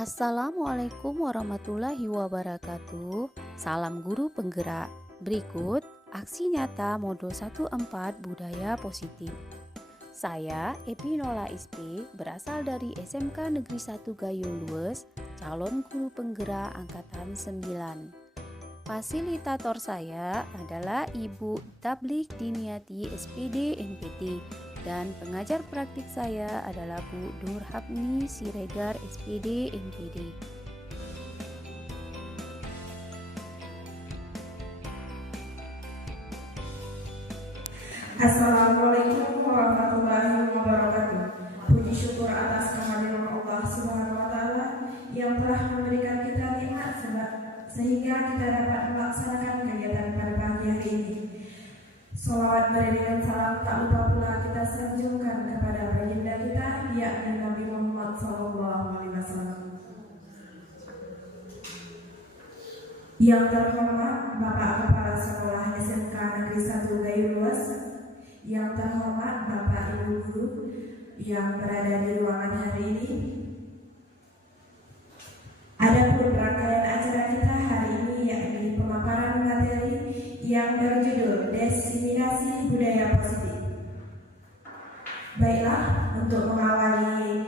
Assalamualaikum warahmatullahi wabarakatuh. Salam guru penggerak. Berikut aksi nyata modul 14 budaya positif. Saya Epinola SP berasal dari SMK Negeri 1 Gayung Lues, calon guru penggerak angkatan 9. Fasilitator saya adalah Ibu Tablik Diniati SPD MPT dan pengajar praktik saya adalah Bu Nurhapni Siregar SPD MPD. Assalamualaikum warahmatullahi wabarakatuh. Puji syukur atas kehadiran Allah Subhanahu wa taala yang telah memberikan kita nikmat sehingga kita dapat melaksanakan kegiatan pada pagi hari ini. Salawat beriringan salam tak lupa pula kita sanjungkan kepada baginda kita yakni Nabi Muhammad SAW. Yang terhormat Bapak Kepala Sekolah SMK Negeri 1 Gayung Lues, yang terhormat Bapak Ibu Guru yang berada di ruangan hari ini. Adapun rangkaian acara kita hari ini yakni pemaparan materi yang berjudul Diseminasi Budaya Positif. Baiklah, untuk mengawali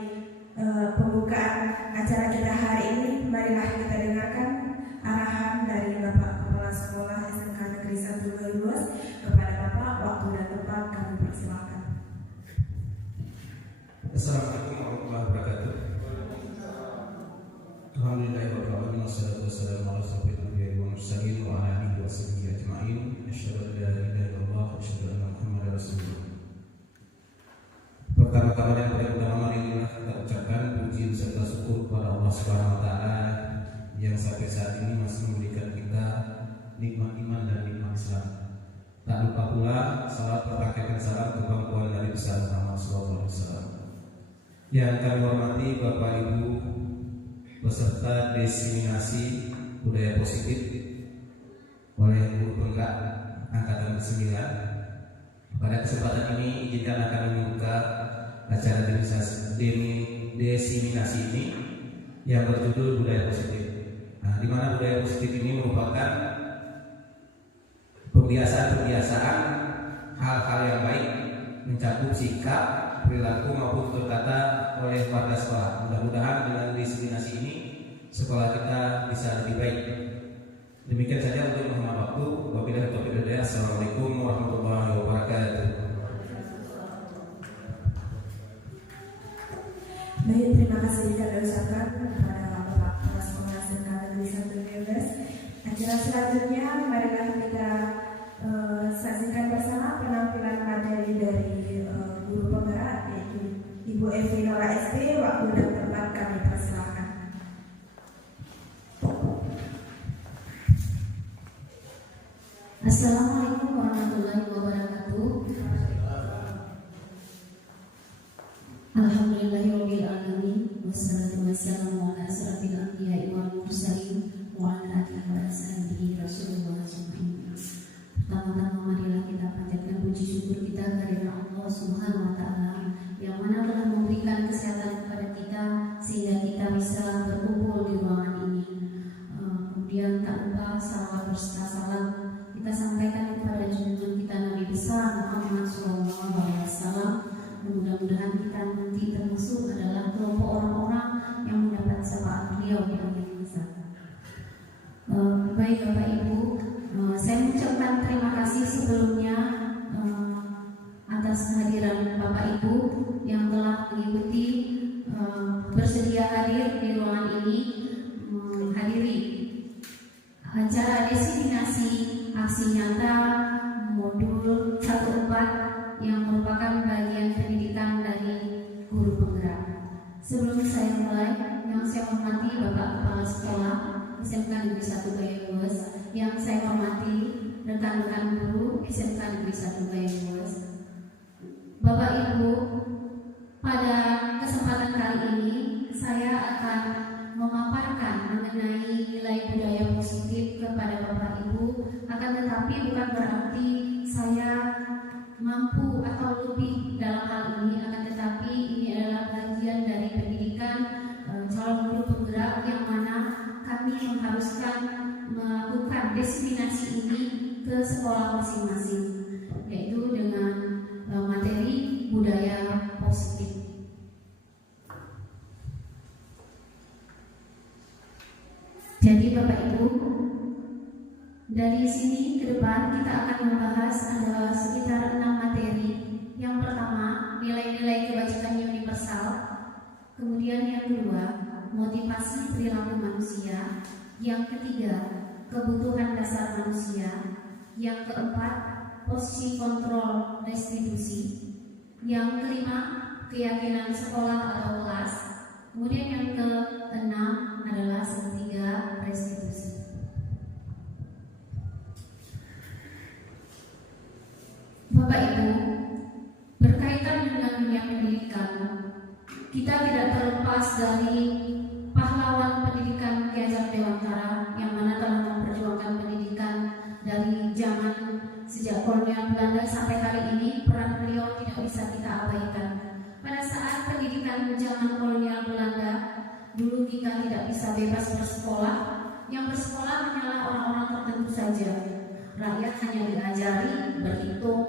pembukaan acara kita hari ini, marilah kita dengarkan arahan dari Bapak Kepala Sekolah SMK Negeri 1 Gayung Lues. Kepada Bapak, waktu dan tempat kami persilakan. Assalamualaikum warahmatullahi wabarakatuh. Alhamdulillahirabbil alamin wassalatu wassalamu ala asyrofil anbiya'i wal mursalin wa ala alihi wa sahbihi ajma'in. Asyhadu an la ilaha illallah wa asyhadu anna Muhammadar rasulullah. Pertama-tama dan paling utama marilah kita ucapkan puji serta syukur kepada Allah Subhanahu wa taala yang sampai saat ini masih memberikan kita nikmat iman dan nikmat Islam. Tak lupa pula salat berpakaian salam ke bangkuan dari besar Muhammad SAW. Yang kami hormati Bapak Ibu peserta diseminasi budaya positif oleh guru penggerak angkatan 9. Pada kesempatan ini izinkan akan membuka acara diseminasi ini yang berjudul budaya positif. Nah, di mana budaya positif ini merupakan pembiasaan hal-hal yang baik mencakup sikap, perilaku maupun berkata oleh warga sekolah. Mudah-mudahan dengan diseminasi ini sekolah kita bisa lebih baik. Demikian saja untuk menghemat waktu. Wabillahi taufiq wal hidayah. Assalamualaikum warahmatullahi wabarakatuh. Baik, terima kasih kami ucapkan kepada Bapak Kepala Sekolah SMK Negeri 1 Gayung Lues. Acara selanjutnya marilah kita saksikan bersama penampilan materi dari guru penggerak yaitu Ibu Epinola SP. Waktu dan tempat kami persilakan. Assalamualaikum warahmatullahi wabarakatuh. Alhamdulillahirabbil alamin wassalatu wassalamu ala asyrafil anbiya'i wal mursalin wa ala alihi wa sahbihi rasulullah ajmain. Pertama-tama marilah kita panjatkan puji syukur kita kehadirat Allah Subhanahu wa taala yang mana telah memberikan kesehatan kepada kita sehingga kita bisa berkumpul di ruangan ini. Kemudian tak lupa salawat berserta salam kita sampaikan kepada junjungan kita Nabi besar Muhammad SAW. Mudah-mudahan kita nanti termasuk adalah kelompok orang-orang yang mendapat syafaat beliau di akhir masa. Baik Bapak Ibu, saya mengucapkan terima kasih sebelumnya atas kehadiran Bapak Ibu yang telah mengikuti bersedia hadir di ruangan ini menghadiri acara diseminasi aksi nyata modul 14 yang merupakan bagian pendidikan dari guru penggerak. Sebelum saya mulai, yang saya hormati Bapak Kepala Sekolah SMK Negeri 1 Gayung Lues, yang saya hormati rekan-rekan guru SMK Negeri 1 Gayung Lues. Bapak Ibu, pada kesempatan kali ini saya akan memaparkan mengenai nilai budaya positif kepada Bapak Ibu, akan tetapi bukan berarti saya mampu atau lebih dalam hal ini, akan tetapi ini adalah bagian dari pendidikan calon guru penggerak vaksinasi ini ke sekolah masing-masing, yaitu dengan materi budaya positif. Jadi Bapak Ibu, dari sini ke depan kita akan membahas ada sekitar 6 materi. Yang pertama, nilai-nilai kebajikan universal. Kemudian yang kedua, motivasi perilaku manusia. Yang ketiga, kebutuhan dasar manusia. Yang keempat, posisi kontrol restitusi. Yang kelima, keyakinan sekolah atau kelas. Kemudian yang keenam adalah segitiga restitusi. Bapak Ibu, berkaitan dengan dunia pendidikan, kita tidak terlepas dari pahlawan pendidikan Ki Hajar Dewantara yang mana telah memperjuangkan pendidikan dari zaman sejak kolonial Belanda sampai hari ini. Peran beliau tidak bisa kita abaikan. Pada saat pendidikan zaman kolonial Belanda, dulu kita tidak bisa bebas bersekolah. Yang bersekolah hanyalah orang-orang tertentu saja. Rakyat hanya diajari berhitung,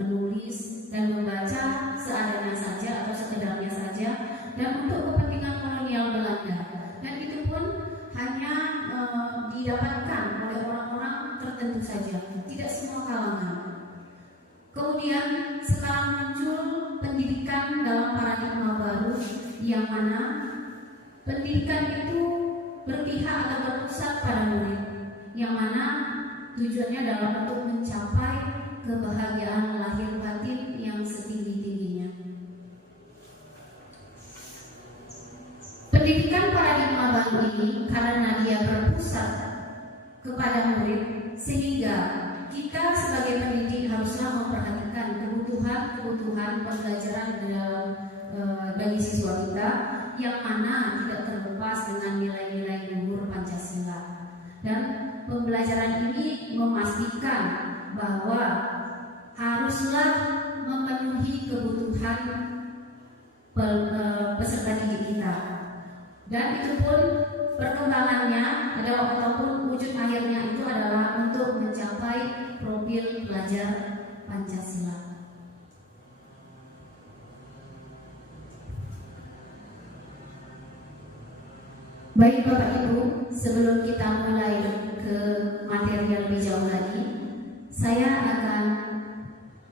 menulis, dan membaca seadanya saja atau sekedarnya saja, dan untuk kepentingan kolonial Belanda. Dan itu pun hanya didapatkan oleh orang-orang tertentu saja, tidak semua kalangan. Kemudian sekarang muncul pendidikan dalam paradigma baru, yang mana pendidikan itu berpihak atau berpusat pada murid, yang mana tujuannya adalah untuk mencapai kebahagiaan lahir batin yang setinggi-tingginya. Pendidikan paradigma baru ini karena dia berpusat kepada murid, sehingga kita sebagai pendidik haruslah memperhatikan kebutuhan pembelajaran dalam bagi siswa kita, yang mana tidak terlepas dengan nilai-nilai luhur Pancasila. Dan pembelajaran ini memastikan bahwa haruslah memenuhi kebutuhan peserta didik kita. Dan itu pun perkembangannya adalah ataupun wujud akhirnya itu adalah untuk mencapai profil pelajar Pancasila. Baik Bapak Ibu, sebelum kita mulai ke materi yang lebih jauh lagi, saya akan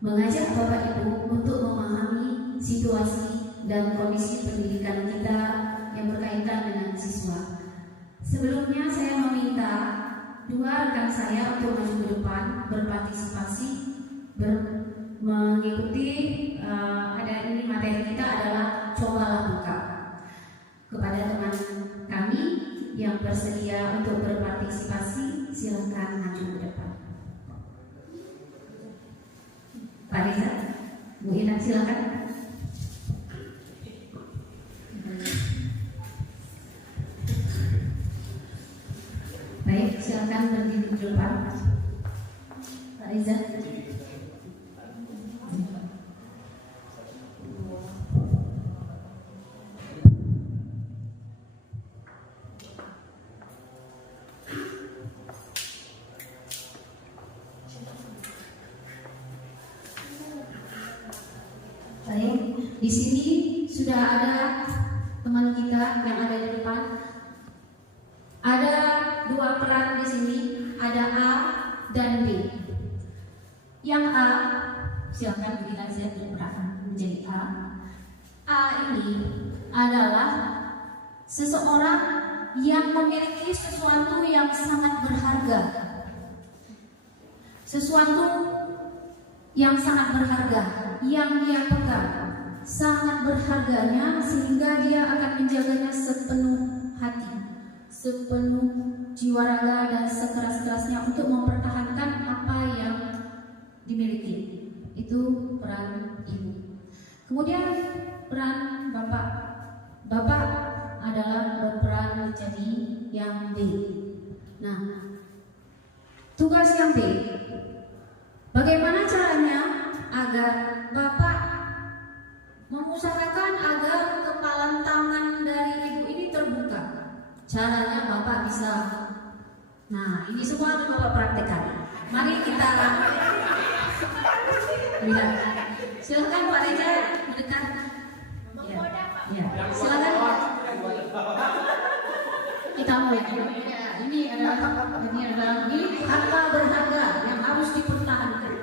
mengajak Bapak Ibu untuk memahami situasi dan kondisi pendidikan kita yang berkaitan dengan siswa. Sebelumnya saya meminta dua rekan saya untuk maju ke depan berpartisipasi, mengikuti ada ini materi kita adalah cobalah buka. Kepada teman kami yang bersedia untuk berpartisipasi, silakan maju ke depan. Pak Riza, Bu Ina, silakan. Baik, silakan berdiri di depan. Pak Riza. Di sini sudah ada teman kita yang ada di depan. Ada dua peran di sini, ada A dan B. Yang A, silakan berikan saya peran menjadi A. A ini adalah seseorang yang memiliki sesuatu yang sangat berharga. Sesuatu yang sangat berharga yang dia pegang, sangat berharganya sehingga dia akan menjaganya sepenuh hati, sepenuh jiwa raga dan sekeras-kerasnya untuk mempertahankan apa yang dimiliki. Itu peran ibu. Kemudian peran bapak. Bapak adalah berperan menjadi yang B. Nah, tugas yang B, bagaimana caranya agar bapak mengusahakan agar kepalan tangan dari ibu ini terbuka? Caranya bapak bisa Nah, ini semua akan Bapak praktekkan. Mari kita lihat. Silakan Pak Reza mendekat. Ya, ya. Silakan. Kita mulai. Ya, ini adalah harta berharga yang harus dipertahankan.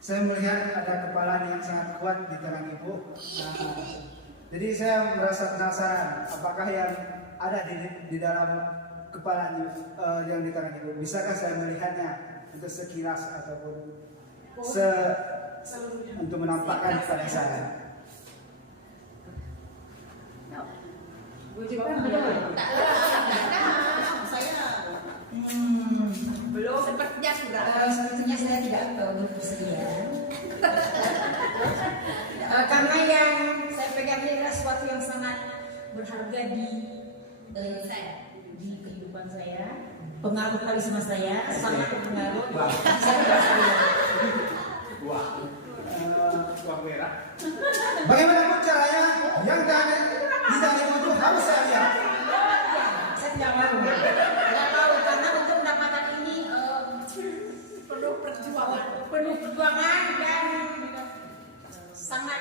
Saya melihat ada kepalaan yang sangat kuat di tangan Ibu. Jadi saya merasa penasaran, apakah yang ada di dalam kepala yang di tangan Ibu. Bisakah saya melihatnya untuk sekilas ataupun untuk menampakkan kepada saya? Belum, sepertinya sudah. Sepertinya saya tidak bersedia. Karena yang saya pegang ini adalah sesuatu yang sangat berharga di kehidupan saya, pengaruh karisma saya, sangat berpengaruh. Bagaimanapun caranya, yang di dalam itu harus saya lihat. Saya tidak mau karena untuk mendapatkan ini perlu perjuangan dan sangat,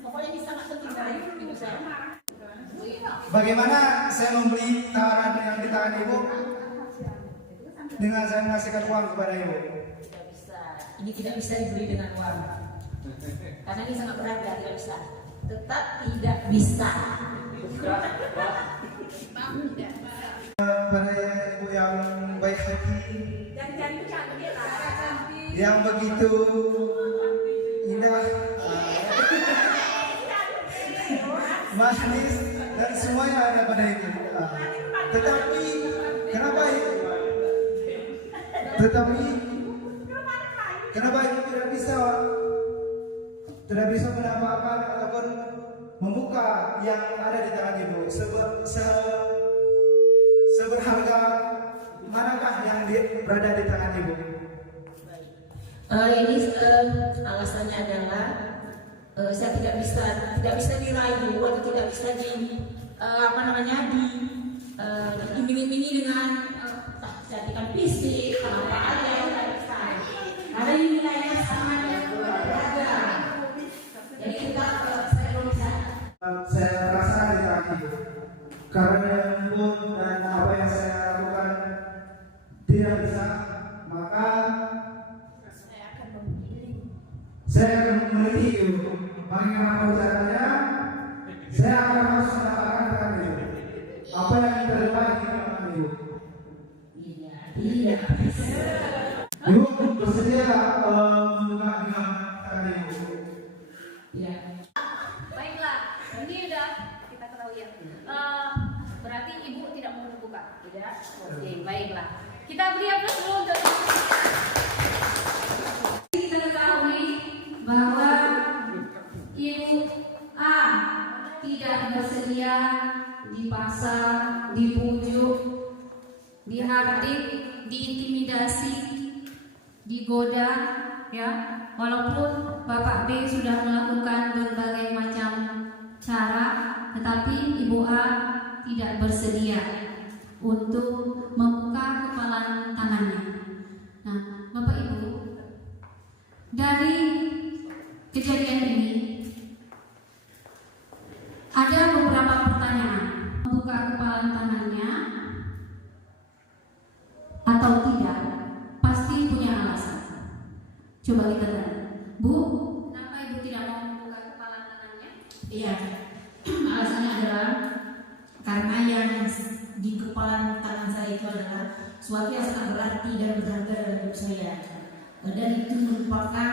pokoknya ini sangat penting dari hidup saya. Bagaimana saya membeli tawaran yang di tangan Ibu dengan saya mengasihkan uang kepada Ibu? Tidak bisa. Ini tidak bisa dibeli dengan uang. Karena ini sangat berharga, tidak bisa. Tetap tidak bisa. Pada Ibu yang baik hati, yang begitu indah, manis, dan semuanya ada pada itu. Tetapi kenapa Ibu tidak bisa mendapatkan ataupun membuka yang ada di tangan Ibu? Seberharga manakah yang berada di tangan Ibu? Ini alasannya adalah saya tidak bisa dirayu atau tidak bisa diiming-imingi dengan cantikan fisik apa aja yang tidak bisa. Karena ini nilainya sangat berharga. Jadi saya belum bisa. Saya merasa di tangan Ibu karena Ibu dan apa yang saya lakukan tidak bisa, maka saya akan memilih Ibu. Bagaimana caranya? Saya akan harus mendapatkan tangan Ibu. Apa yang terbaik di tangan Ibu? Tidak bisa. Ibu bersedia membuka tangan Ibu? Ya. Baiklah, ini udah kita ketahui ya. Berarti Ibu tidak mau membuka, tidak? Oke, baiklah. Kita beri aplaus dulu untuk Kita ketahui bahwa Ibu A tidak bersedia dipaksa, dibujuk, dihardik, diintimidasi, digoda, ya. Walaupun Bapak B sudah melakukan berbagai macam cara, tetapi Ibu A tidak bersedia untuk membuka kepalan tangannya. Nah, Bapak Ibu, dari kejadian ini ada beberapa pertanyaan. Membuka kepalan tangannya atau tidak pasti punya alasan. Coba kita tanya, Bu, kenapa Ibu tidak mau membuka kepalan tangannya? Iya. Alasannya adalah karena yang di kepala tangan saya itu adalah sesuatu yang sangat berarti dan berharga dalam hidup saya. Dan itu merupakan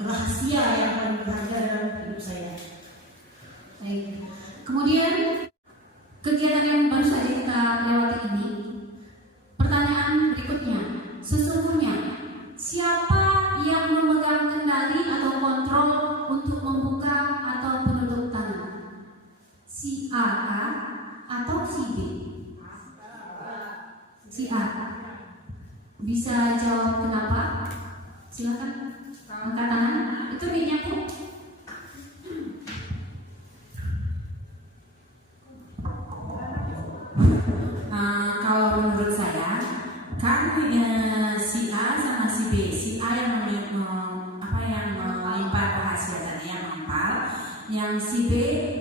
rahasia yang paling berharga dalam hidup saya. Baik. Kemudian kegiatan yang baru saja kita lewati ini, pertanyaan berikutnya, sesungguhnya siapa yang memegang kendali atau kontrol untuk membuka atau menutup tangan? Si A kah atau si B? Si A. Bisa jawab kenapa? Silakan angkat tangan. Itu B-nya, Bu. yang si B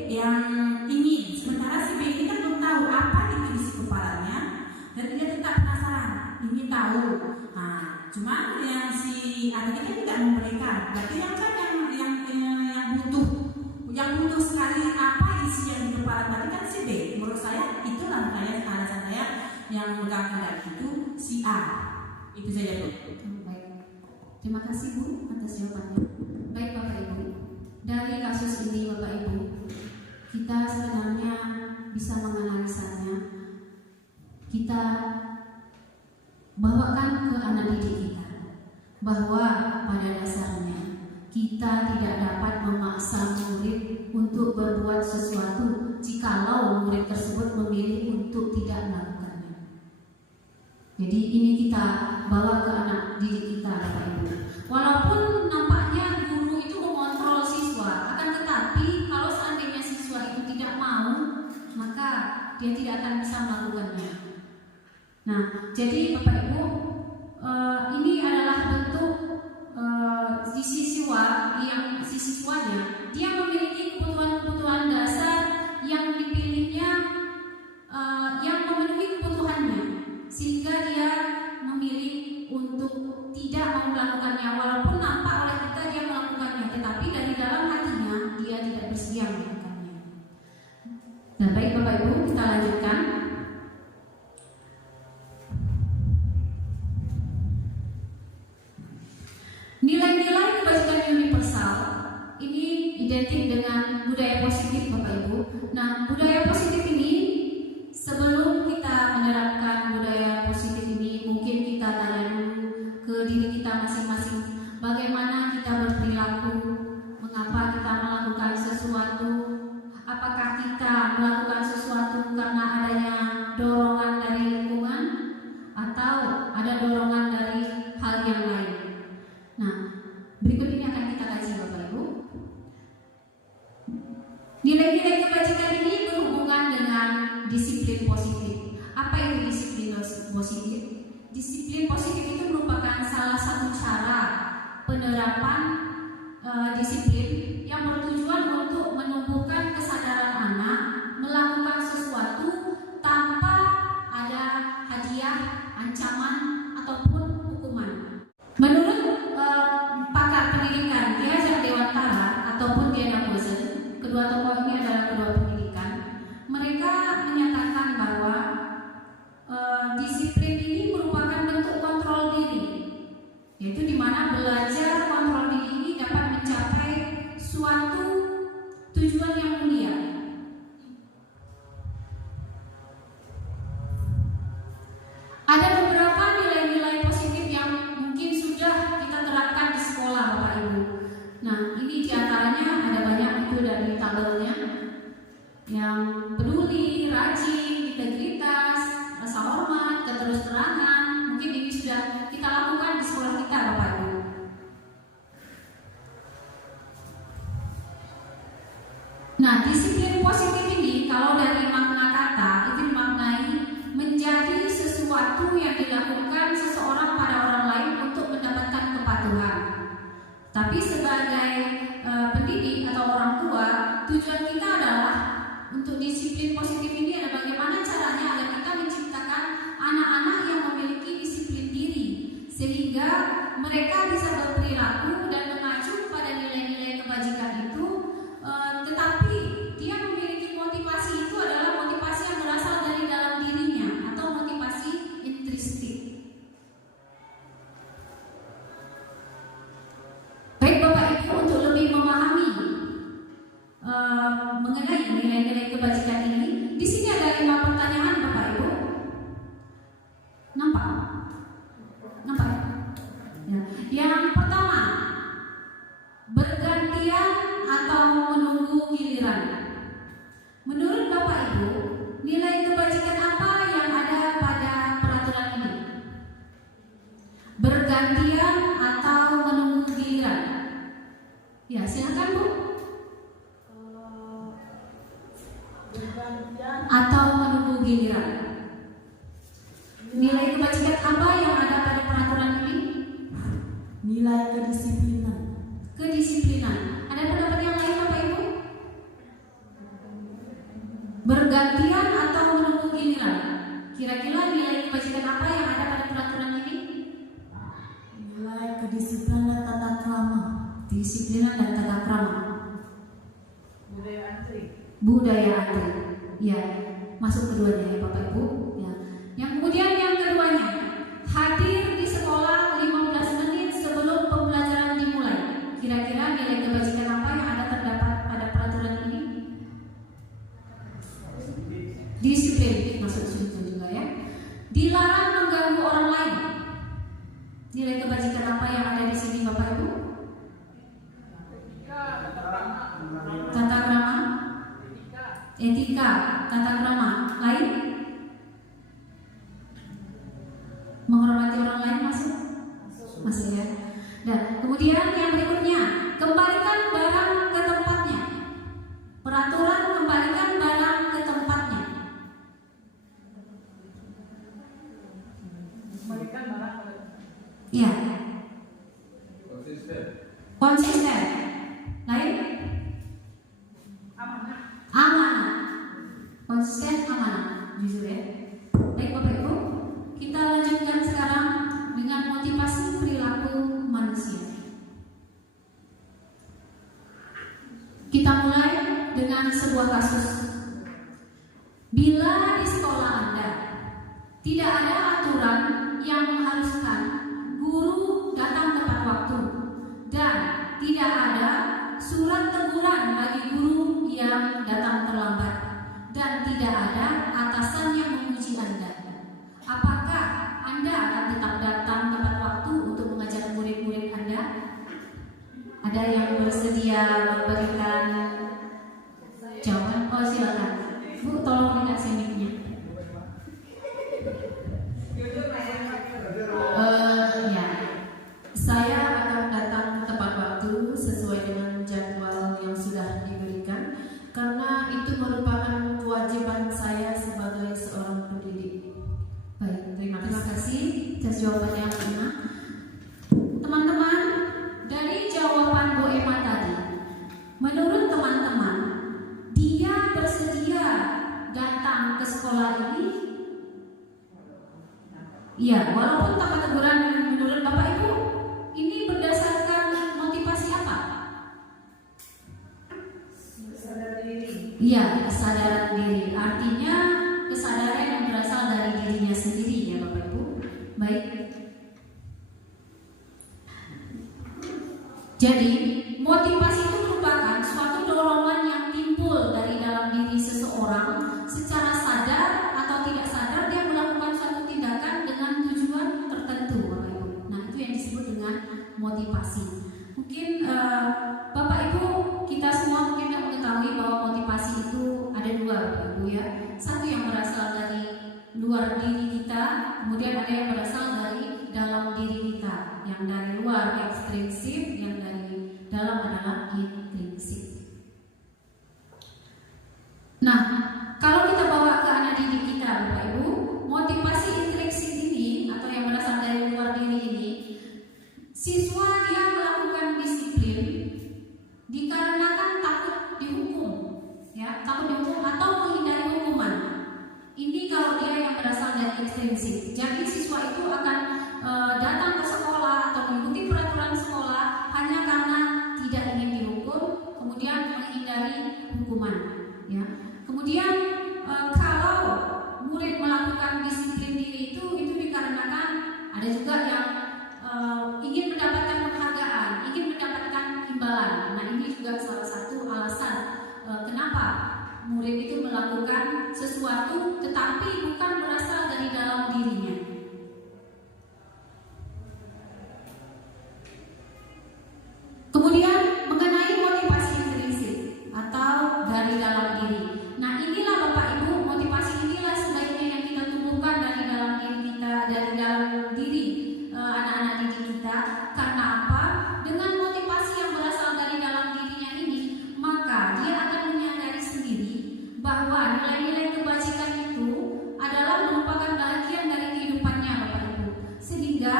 yang ingin, sementara si B ini kan belum tahu apa itu isi kepalanya dan dia tetap penasaran, ingin tahu. Nah, cuma yang si A tadi kan tidak memberikan, berarti yang butuh sekali apa isi yang di kepala tadi kan si B. Menurut saya itulah alasan saya yang megang kendali itu si A. Itu saja Bu. Baik, terima kasih Bu atas jawabannya. Baik Bapak Ibu, dari kasus ini Bapak Ibu, kita sebenarnya bisa menganalisanya. Kita bawakan ke anak didik kita bahwa pada dasarnya kita tidak dapat memaksa murid untuk berbuat sesuatu jikalau murid tersebut memilih untuk tidak melakukannya. Jadi ini kita bawa ke anak didik kita Bapak Ibu. Walaupun nampaknya guru itu mengontrol siswa, akan tetapi kalau seandainya siswa itu tidak mau, maka dia tidak akan bisa melakukannya. Nah, jadi Bapak Ibu, ini adalah bentuk siswanya dia memiliki kebutuhan dasar yang dipilihnya, yang memenuhi kebutuhannya, sehingga dia memilih untuk tidak mau melakukannya, walaupun nampak oleh kita dia melakukannya, tetapi dari dalam hatinya dia tidak bersedia melakukannya. Nah, baik Bapak Ibu, kita lanjutkan. Nilai-nilai kebajikan universal ini identik dengan budaya positif Bapak Ibu. Nah, budaya positif ini, sebelum kita menerapkan budaya positif ini, mungkin kita tanya dulu ke diri kita masing-masing, bagaimana kita berperilaku, mengapa kita melakukan sesuatu, apakah kita melakukan sesuatu karena adanya dorongan dari lingkungan atau ada dorongan dari hal yang lain. Nah, berikut ini akan kita kaji Bapak Ibu. Nilai-nilai kebajikan ini berhubungan dengan disiplin positif. Apa itu disiplin positif? Disiplin positif itu merupakan salah satu cara penerapan disiplin yang bertujuan untuk menumbuhkan kesadaran anak melakukan sesuatu tanpa ada hadiah, ancaman, ataupun hukuman. Menurut pakar pendidikan Ki Hajar Dewantara ataupun Diana Bozen, kedua tokoh ini adalah kedua pendidikan, mereka menyatakan bahwa disiplin ini merupakan bentuk kontrol diri, yaitu di mana belajar kontrol diri ini dapat mencapai suatu tujuan yang mulia. Ada beberapa nilai-nilai positif yang mungkin sudah kita terapkan di sekolah Bapak Ibu. Nah, ini diantaranya ada banyak itu dari tabelnya, yang peduli, rajin, integritas, rasa hormat, keterus-terangan. Mungkin ini sudah kita lakukan di sekolah kita Bapak Ibu. Nah, disiplin positif ini kalau dari makna kata itu dimaknai menjadi sesuatu yang dilakukan seseorang pada orang lain untuk mendapatkan kepatuhan. Tapi sebagai pendidik atau orang tua, tujuan kita adalah untuk disiplin positif ini adalah bagaimana caranya agar kita menciptakan anak-anak yang memiliki disiplin diri, sehingga mereka bisa berperilaku dan mengacu pada nilai-nilai kebajikan itu, tetapi dia memiliki motivasi itu adalah motivasi yang berasal dari dalam dirinya atau motivasi intrinsik. Baik Bapak Ibu, untuk lebih memahami mengenai nilai-nilai kebajikan ini, di sini ada 5 pertanyaan Bapak Ibu. Nampak? Ya. Yang pertama, bergantian atau menunggu giliran. Menurut Bapak Ibu, nilai kebajikan apa yang ada pada peraturan ini? Bergantian atau menunggu giliran? Ya, silakan Bu. Atau menunggu giliran. Nilai kebajikan apa yang ada pada peraturan ini? Nilai kedisiplinan. Kedisiplinan. Ada pendapat yang lain Bapak Ibu? Kira-kira nilai kebajikan apa yang ada pada peraturan ini? Nilai kedisiplinan dan tata krama. Disiplinan dan tata krama. Budaya antri. Budaya antri. Ya, masuk keduanya ya Bapak Ibu. Ya. Yang kemudian yang keduanya, hadir di sekolah 15 menit sebelum pembelajaran dimulai. Kira-kira nilai kebajikan apa yang ada terdapat pada peraturan ini? Disiplin, masuk situ juga ya. Dilarang mengganggu orang lain. Nilai kebajikan apa yang ada di sini Bapak Ibu? Tata krama, etika, tata krama. Lain? Menghormati orang lain masuk? Masuk ya. Dan kemudian yang berikutnya, kembalikan barang ke tempatnya. Peraturan kembalikan barang ke tempatnya. Kembalikan barang pada Ya. Konsisten. Lain? amanah. Amanah. Konsisten, amanah. Jujur ya. Baik Bapak Ibu, kita lanjutkan sekarang dengan motivasi perilaku manusia. Kita mulai dengan sebuah kasus. Bila di sekolah Anda tidak ada aturan yang mengharuskan guru datang tepat waktu dan tidak ada surat teguran bagi guru yang datang terlambat dan tidak ada atasan yang menguji Anda, apakah Anda akan tetap datang tepat waktu untuk mengajar murid-murid Anda? Ada yang bersedia memberikan jawaban? Oh silakan Bu, tolong dikasih mic-nya. Ya, saya akan datang tepat waktu sesuai dengan jadwal yang sudah diberikan karena itu merupakan kewajiban saya sebagai seorang pendidik. Baik, terima kasih atas jawaban yang benar. Teman-teman, dari jawaban Bu Emma tadi, menurut teman-teman, dia bersedia datang ke sekolah ini? Iya, walaupun tanpa teguran. Menurut Bapak Ibu, ini berdasarkan motivasi apa? Sadar diri. Iya, kesadaran diri. Artinya kesadaran yang berasal dari dirinya sendiri ya Bapak Ibu. Baik. Jadi, motivasi itu merupakan suatu dorongan yang timbul dari dalam diri seseorang secara sadar atau tidak sadar dia melakukan suatu tindakan dengan tujuan tertentu Bapak Ibu. Nah, itu yang disebut dengan motivasi. Mungkin Bapak Ibu kita semua mungkin tidak mengetahui bahwa motivasi itu ada dua Bapak Ibu ya. Satu yang berasal dari luar diri kita, kemudian ada yang berasal dari dalam diri kita. Yang dari luar ekstrinsif, yang dari dalam adalah intrinsik. Nah, kalau kita bawa ke anak didik kita Bapak Ibu, motivasi intrinsik ini atau yang berasal dari luar diri ini, siswa dia melakukan disiplin dikarenakan takut dihukum, ya, takut dihukum atau menghindari hukuman. Ini kalau dia yang berasal dari ekstrinsik. Jadi siswa itu akan datang ke sekolah atau mengikuti peraturan sekolah hanya karena tidak ingin dihukum, kemudian menghindari hukuman, ya. Kemudian kalau murid melakukan disiplin diri itu dikarenakan ada juga yang ingin mendapatkan penghargaan, ingin mendapatkan imbalan. Nah, ini juga salah satu alasan kenapa murid itu melakukan sesuatu tetapi bukan berasal dari dalam dirinya. Kemudian mengenai motivasi intrinsik atau dari dalam diri. Nah, inilah Bapak Ibu, motivasi inilah sebaiknya yang kita tumbuhkan dari dalam diri kita, dari dalam diri anak-anak didik kita. Karena apa? Dengan motivasi yang berasal dari dalam dirinya ini, maka dia akan menyadari sendiri bahwa nilai-nilai kebajikan itu adalah merupakan bagian dari kehidupannya Bapak Ibu, sehingga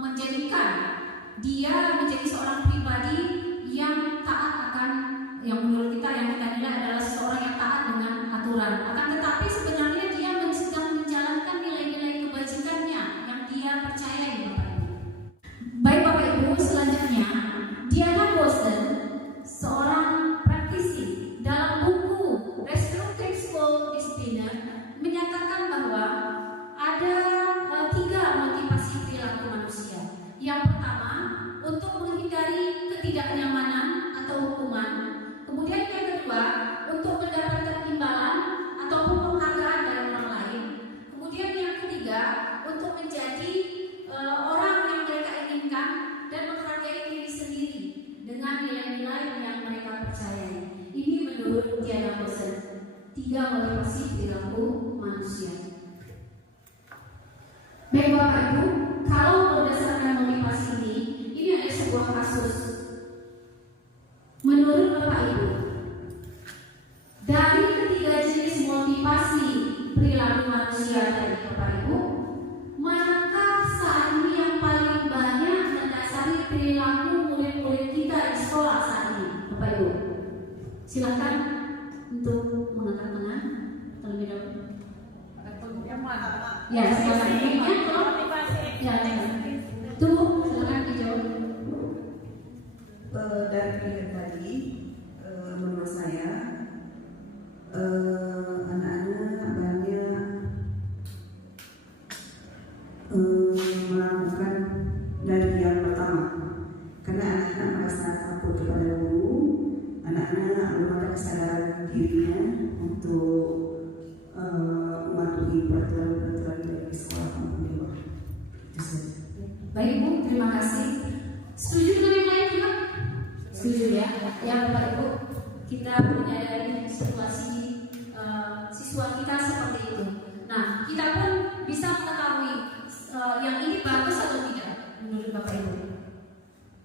menjadikan dia menjadi seorang pribadi yang taat akan, yang menurut kita yang kita nilai adalah seseorang yang taat dengan aturan. Akan tetapi sebenarnya dia sedang ketidaknyamanan atau hukuman. Kemudian yang kedua, untuk mendapatkan imbalan ataupun penghargaan dari orang lain. Kemudian yang ketiga, untuk menjadi orang yang mereka inginkan dan menghargai diri sendiri dengan nilai-nilai yang mereka percayai. Ini menurut Diana Bosen, 3 motivasi perilaku manusia. Baik Bapak Ibu, kalau berdasarkan motivasi ini ada sebuah kasus. Menurut Bapak Ibu, dari ketiga jenis motivasi perilaku manusia tadi Bapak Ibu, manakah saat ini yang paling banyak mendasari perilaku murid-murid kita di sekolah saat ini Bapak Ibu? Silakan untuk mengangkat tangan terlebih dahulu. Ya, silakan. Ya, tunggu, silakan dijawab. Dari pilihan tadi, menurut saya anak-anak banyak melakukan dari yang pertama, karena anak-anak merasa takut kepada guru. Anak-anak belum ada kesadaran dirinya untuk mematuhi peraturan-peraturan dari sekolah maupun di luar. Itu saja. Baik Bu, terima kasih. Setuju dengan yang lain juga? Setuju ya. Ya Bapak Ibu, kita menyadari situasi siswa kita seperti itu. Nah, kita pun bisa mengetahui yang ini bagus atau tidak menurut Bapak Ibu.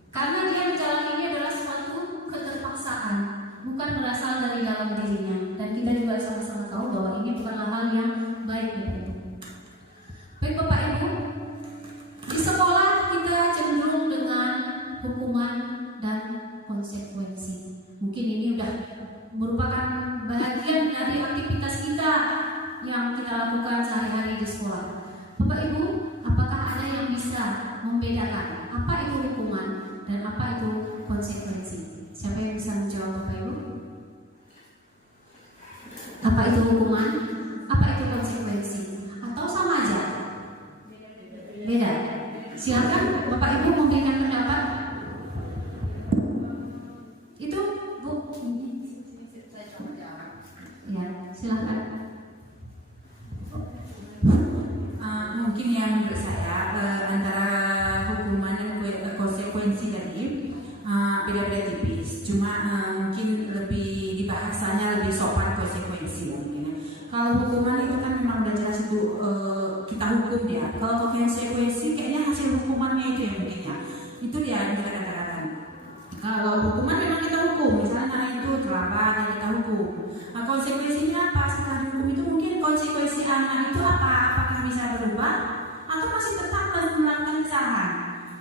Karena dia menjalani adalah suatu keterpaksaan, bukan berasal dari dalam dirinya. Dan kita juga sama-sama tahu bahwa ini bukanlah hal yang baik Bapak Ibu. Baik Bapak Ibu, di sekolah kita cenderung dengan hukuman dan konsekuensi. Mungkin ini sudah merupakan bagian dari aktivitas kita yang kita lakukan sehari-hari di sekolah. Bapak Ibu, apakah ada yang bisa membedakan apa itu hukuman dan apa itu konsekuensi? Siapa yang bisa menjawab Bapak Ibu? Apa itu hukuman? Apa itu konsekuensi? Atau sama aja? Beda. Silakan Bapak Ibu memberikan pendapat. Itu Bu. Ya, silakan. Mungkin yang menurut saya antara hukuman dan konsekuensi tadi beda-beda tipis. Cuma mungkin lebih di bahasanya lebih sopan konsekuensi mungkin. Kalau hukuman itu kan memang udah jelas itu kita hukum dia. Kalau konsekuensi kayaknya hasil hukumannya itu yang mungkin ya. Itu dia yang kita katakan. Kalau hukuman memang kita hukum, misalnya anak itu terlambat dan kita hukum. Nah, konsekuensinya apa setelah dihukum itu mungkin konsekuensi anak itu apa? Apakah bisa berubah atau masih tetap melakukan kesalahan?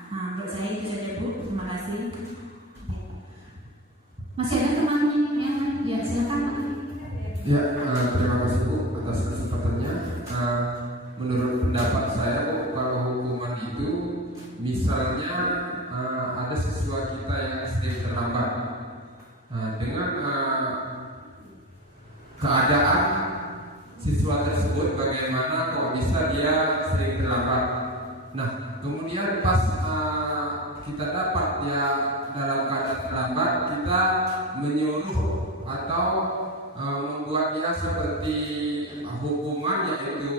Nah, menurut saya itu saja Bu. Terima kasih. Masih ada teman yang ya silakan. Ya, terima kasih Bu atas kesempatannya. Menurut pendapat saya Bu, kalau hukuman itu misalnya ada siswa kita yang sering terlambat dengan keadaan siswa tersebut bagaimana kok bisa dia sering terlambat. Nah, kemudian pas kita dapat dia dalam keadaan terlambat, kita menyuruh atau membuat dia seperti hukuman, yaitu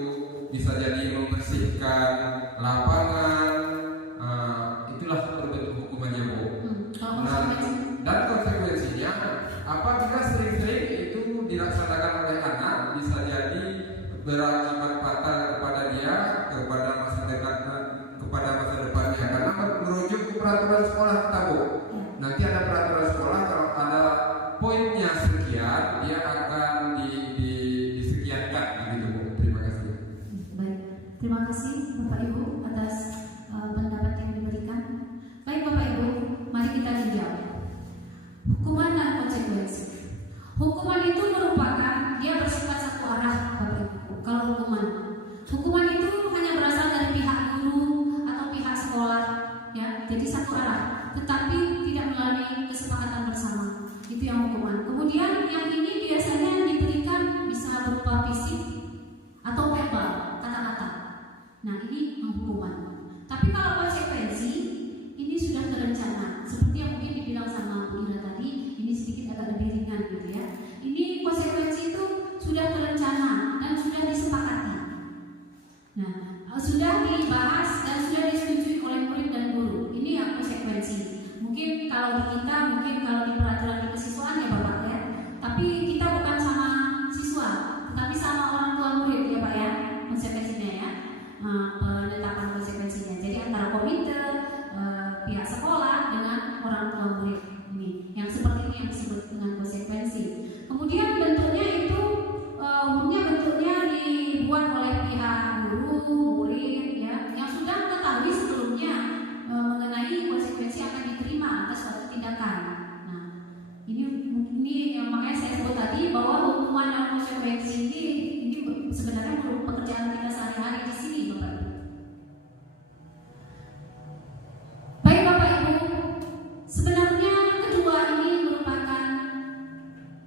bisa jadi membersihkan lapangan. Itulah bentuk hukumannya Bu. Nah, dan konsekuensinya apabila sering-sering itu dilaksanakan oleh anak, bisa jadi berakibat fatal kepada dia, kepada masa depan, kepada masa depannya. Karena merujuk ke peraturan sekolah kita Bu. Nanti ada peraturan sekolah, kalau ada poinnya sekian, dia akan disekiankan begitu Bu. Terima kasih. Baik, terima kasih Bapak Ibu atas pendapat yang diberikan. Baik Bapak Ibu, mari kita jawab. Hukuman dan konsekuensi. Hukuman itu merupakan dia bersifat satu arah Bapak Ibu. Kalau hukuman itu hanya berasal dari pihak guru atau pihak sekolah, ya, jadi satu arah, tetapi tidak melalui kesepakatan bersama. Itu yang hukuman. Kemudian yang ini biasanya diberikan bisa berupa fisik atau verbal, kata-kata. Nah, ini hukuman. Tapi kalau konsekuensi ini sudah terencana, seperti yang mungkin dibilang kalau di kita mungkin kalau di peraturan di kesiswaan ya Bapak ya, tapi kita bukan sama siswa, tetapi sama orang tua murid ya Pak ya, konsekuensinya ya, penetapan konsekuensinya. Jadi antara komite, pihak sekolah dengan orang tua murid ini, yang seperti ini yang disebut dengan konsekuensi. Kemudian bentuknya itu umumnya bentuknya dibuat oleh pihak guru, murid ya, yang sudah mengetahui sebelumnya mengenai konsekuensi akan diterima atas suatu tindakan. Nah, ini yang makanya saya sebut tadi bahwa hukuman dan konsekuensi ini sebenarnya merupakan pekerjaan kita sehari-hari di sini, Bapak Ibu. Baik Bapak Ibu, sebenarnya kedua ini merupakan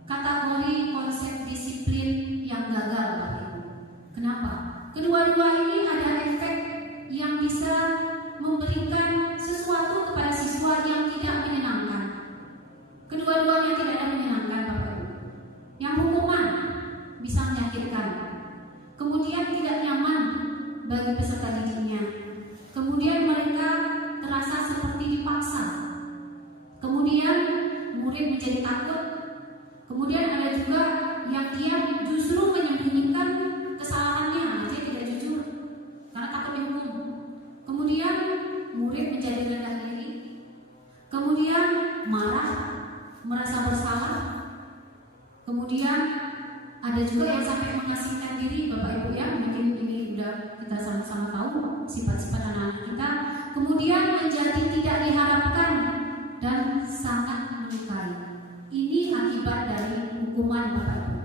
kategori konsep disiplin yang gagal, Bapak Ibu. Kenapa? Kedua-dua ini ada efek yang bisa memberikan sesuatu kepada siswa yang tidak menyenangkan. Kedua-duanya tidak ada menyenangkan, Bapak Ibu. Yang hukuman bisa menyakitkan, kemudian tidak nyaman bagi peserta didiknya, kemudian mereka terasa seperti dipaksa, kemudian murid menjadi takut, kemudian ada juga yang dia justru menyembunyikan kesalahannya, dia tidak jujur karena takut dihukum. Kemudian murid menjadi rendah diri, kemudian marah, merasa bersalah, kemudian ada juga yang sampai mengasingkan diri, Bapak Ibu ya, mungkin ini sudah kita sama-sama tahu sifat-sifat anak-anak kita, kemudian menjadi tidak diharapkan dan sangat menyukai. Ini akibat dari hukuman, Bapak Ibu.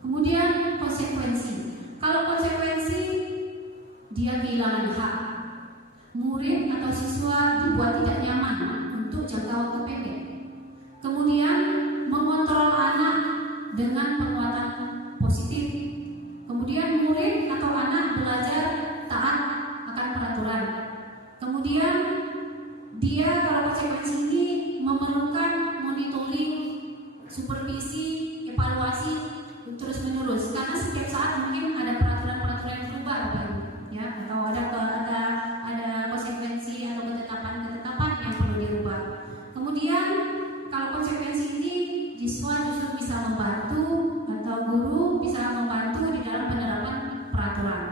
Kemudian konsekuensi. Kalau konsekuensi, dia kehilangan hak. Murid atau siswa dibuat tidak nyaman untuk jangka waktu pendek. Kemudian mengontrol anak dengan penguatan positif. Kemudian murid atau anak belajar taat akan peraturan. Kemudian dia kalau konsekuensi ini memerlukan monitoring, supervisi, evaluasi terus menerus. Karena setiap saat mungkin ada peraturan-peraturan yang berubah, Bapak Ibu, ya, atau ada konsekuensi atau ketetapan yang perlu dirubah. Kemudian kalau konsekuensi ini siswa justru bisa membantu atau guru bisa membantu di dalam penerapan peraturan.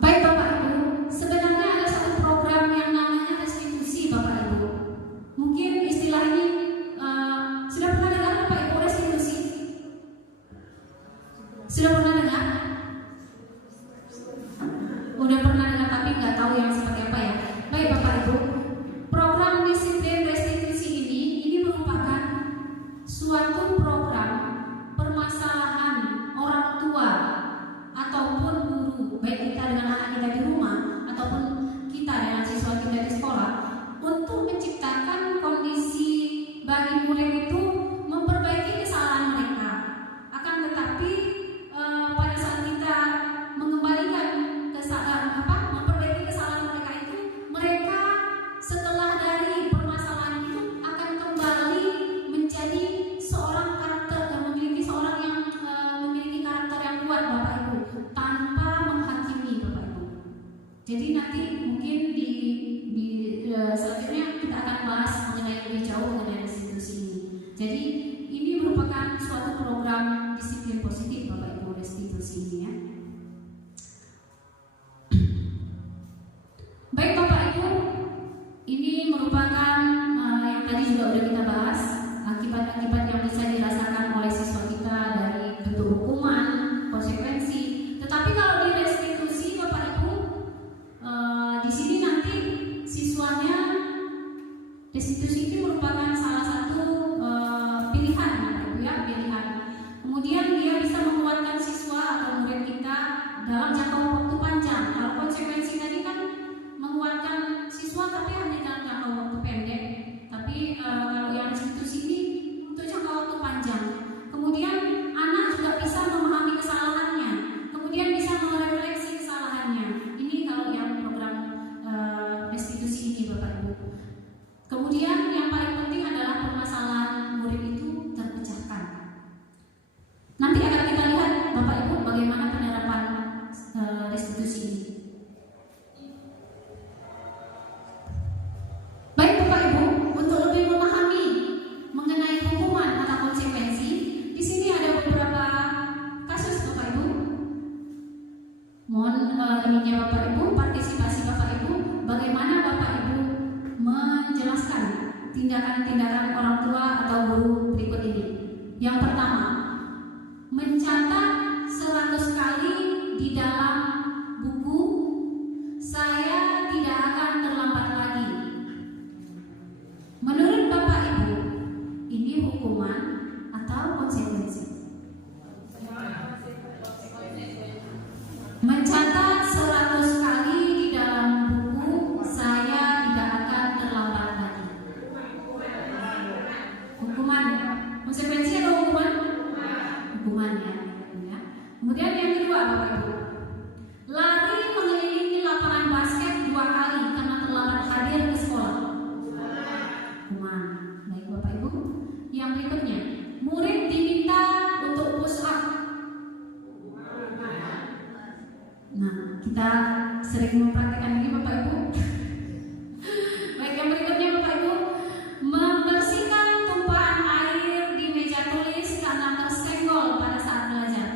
Baik Bapak Ibu, sebenarnya ada satu program yang namanya restitusi, Bapak Ibu. Mungkin istilah ini sudah pernah dengar, Bapak Ibu, restitusi? Sudah pernah dengar? Udah pernah dengar tapi nggak tahu yang seperti apa ya. Baik Bapak Ibu, program disiplin restitusi ini merupakan suatu program permasalahan orang tua ataupun guru, baik kita dengan anak kita di rumah ataupun kita dengan siswa kita di sekolah, untuk menciptakan kondisi bagi murid itu memperbaiki kesalahan mereka. Akan tetapi pada saat kita mengembalikan memperbaiki kesalahan mereka itu, mereka setelah dari permasalahan itu akan kembali menjadi seorang karakter yang memiliki karakter yang kuat, Bapak Ibu, tanpa menghakimi, Bapak Ibu. Jadi nanti mungkin di selanjutnya kita akan bahas mengenai lebih jauh mengenai restitusi ini. Jadi ini merupakan suatu program disiplin positif, Bapak Ibu, restitusi ini ya. Baik Bapak Ibu, ini merupakan yang tadi juga sudah kita bahas, akibat-akibat yang bisa dirasakan oleh siswa kita dari bentuk hukuman, konsekuensi. Tetapi kalau di restitusi, Bapak Ibu, di sini nanti siswanya, restitusi itu merupakan salah satu pilihan, Bapak Ibu ya, pilihan. Kemudian dia bisa menguatkan siswa atau murid kita dalam jangka waktu panjang. Kalau konsekuensi tadi kan menguatkan siswa tapi hanya dalam jangka waktu pendek. Tapi kalau yang restitusi ini untuk jangka waktu panjang. Kemudian anak juga bisa memahami kesalahannya, kemudian bisa merefleksi kesalahannya. Ini kalau yang program restitusi ini, Bapak Ibu. Kemudian yang paling penting adalah permasalahan murid itu terpecahkan. Nanti akan kita lihat, Bapak Ibu, bagaimana penerapan restitusi ini. tindakan-tindakan orang tua atau guru berikut ini. Yang pertama, mencatat 100 kali di dalam buku, saya tidak akan terlambat lagi. Menurut Bapak Ibu, ini hukuman atau konsekuensi? Mencatat 100 kali di dalam buku, saya tidak akan terlambat lagi. Hukuman, konsekuensi atau hukuman? Hukuman ya. Kemudian yang kedua Bapak Ibu, lari mengelilingi lapangan basket 2 kali karena terlambat hadir ke sekolah. Hukuman. Baik Bapak Ibu. Yang berikutnya, murid diminta untuk push up. Nah, kita sering mempraktikkan ini Bapak Ibu. Baik, yang berikutnya Bapak Ibu, membersihkan tumpahan air di meja tulis karena tersenggol pada saat belajar.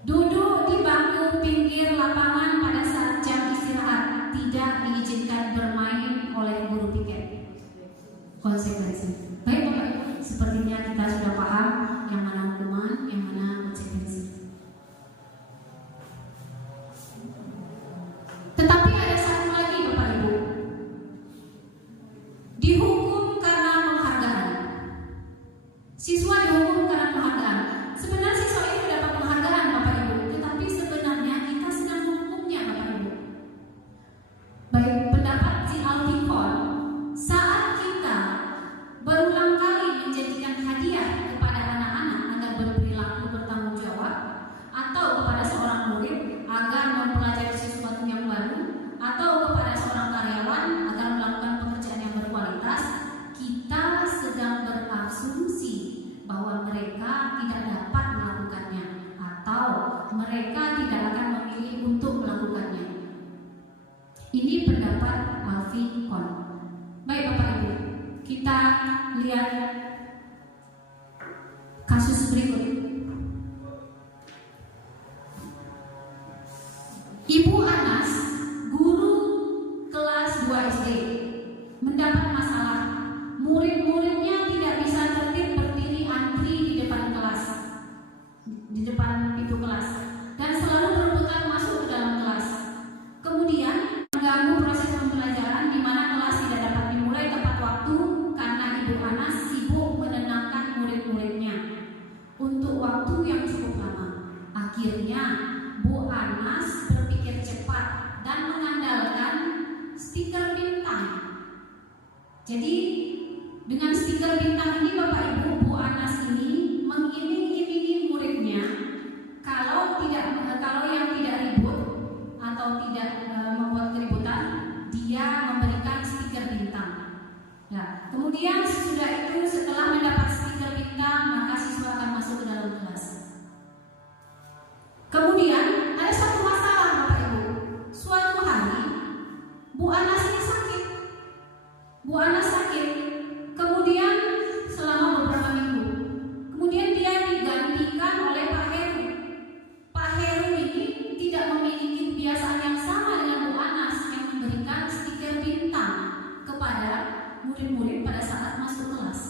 Duduk di bangku pinggir lapangan pada saat jam istirahat, tidak diizinkan bermain oleh guru piket. Konsekuensi. Baik Bapak Ibu, sepertinya kita sudah paham yang mana hukuman, yang mana konsekuensi. Tetapi ada satu lagi Bapak Ibu, dihukum karena penghargaan. Siswa dihukum karena penghargaan. Sebenarnya siswa itu dapat penghargaan Bapak Ibu, tetapi sebenarnya kita sedang menghukumnya Bapak Ibu. Baik, pendapat si Alfikon, saat kita berulang kali menjanjikan hadiah kepada anak-anak agar berperilaku bertanggung jawab, atau kepada seorang murid agar mempelajari sesuatu yang baru, atau kepada seorang karyawan agar melakukan pekerjaan yang berkualitas, kita sedang berasumsi bahwa mereka tidak dapat melakukannya atau mereka tidak akan memilih untuk melakukannya. Ini pendapat Alfikon. Baik Bapak Ibu, kita lihat kasus berikut. Ibu Anas, guru kelas 2 SD, mendapat masalah. Murid-muridnya tidak bisa tertib berdiri antri di depan kelas, di depan pintu kelas, dan selalu berebutan masuk ke dalam kelas. Kemudian mengganggu proses pembelajaran di mana kelas tidak dapat dimulai tepat waktu karena Ibu Anas sibuk menenangkan murid-muridnya untuk waktu yang cukup lama. Akhirnya Bu Anas berpikir cepat dan mengandalkan stiker bintang. Jadi dengan stiker bintang ini Bapak Ibu, Bu Anas ini mengiming-imingi muridnya kalau yang tidak ribut atau tidak membuat keributan, dia memberikan stiker bintang. Nah, kemudian sesudah itu setelah mendapat stiker bintang, maka siswa akan masuk ke dalam kelas. Kemudian ada satu masalah Bapak Ibu. Suatu hari Bu Anas ini sakit. Bu Anas sakit. Kemudian selama beberapa minggu. Kemudian dia digantikan oleh Pak Heru. Pak Heru ini tidak memiliki kebiasaan yang sama dengan Bu Anas yang memberikan stiker bintang kepada murid-murid pada saat masuk kelas.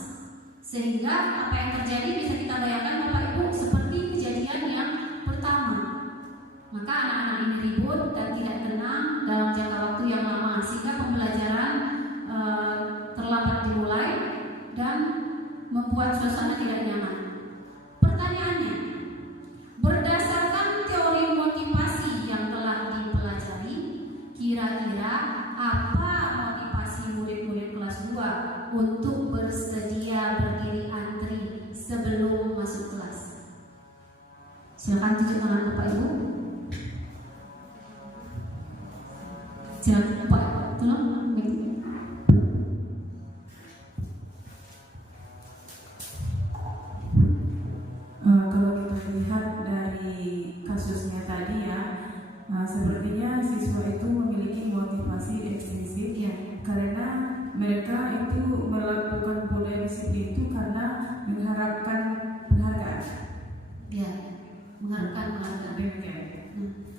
Sehingga apa yang terjadi bisa kita bayangkan Bapak Ibu seperti kejadian yang pertama. Maka anak-anak ini ribut dan tidak tenang dalam jangka waktu yang lama sehingga pembelajaran terlambat dimulai dan membuat suasana tidak nyaman. Pertanyaannya, berdasarkan teori motivasi yang telah dipelajari, kira-kira apa motivasi murid-murid kelas 2 untuk bersedia berdiri antri sebelum masuk kelas? Silakan tunjuk tangan Bapak Ibu. Silakan Pak, tolong. Kalau kita lihat dari kasusnya tadi ya, sepertinya siswa itu memiliki motivasi ekstrinsik ya, karena mereka itu melakukan budaya disiplin itu karena mengharapkan penghargaan. Ya, mengharapkan penghargaan.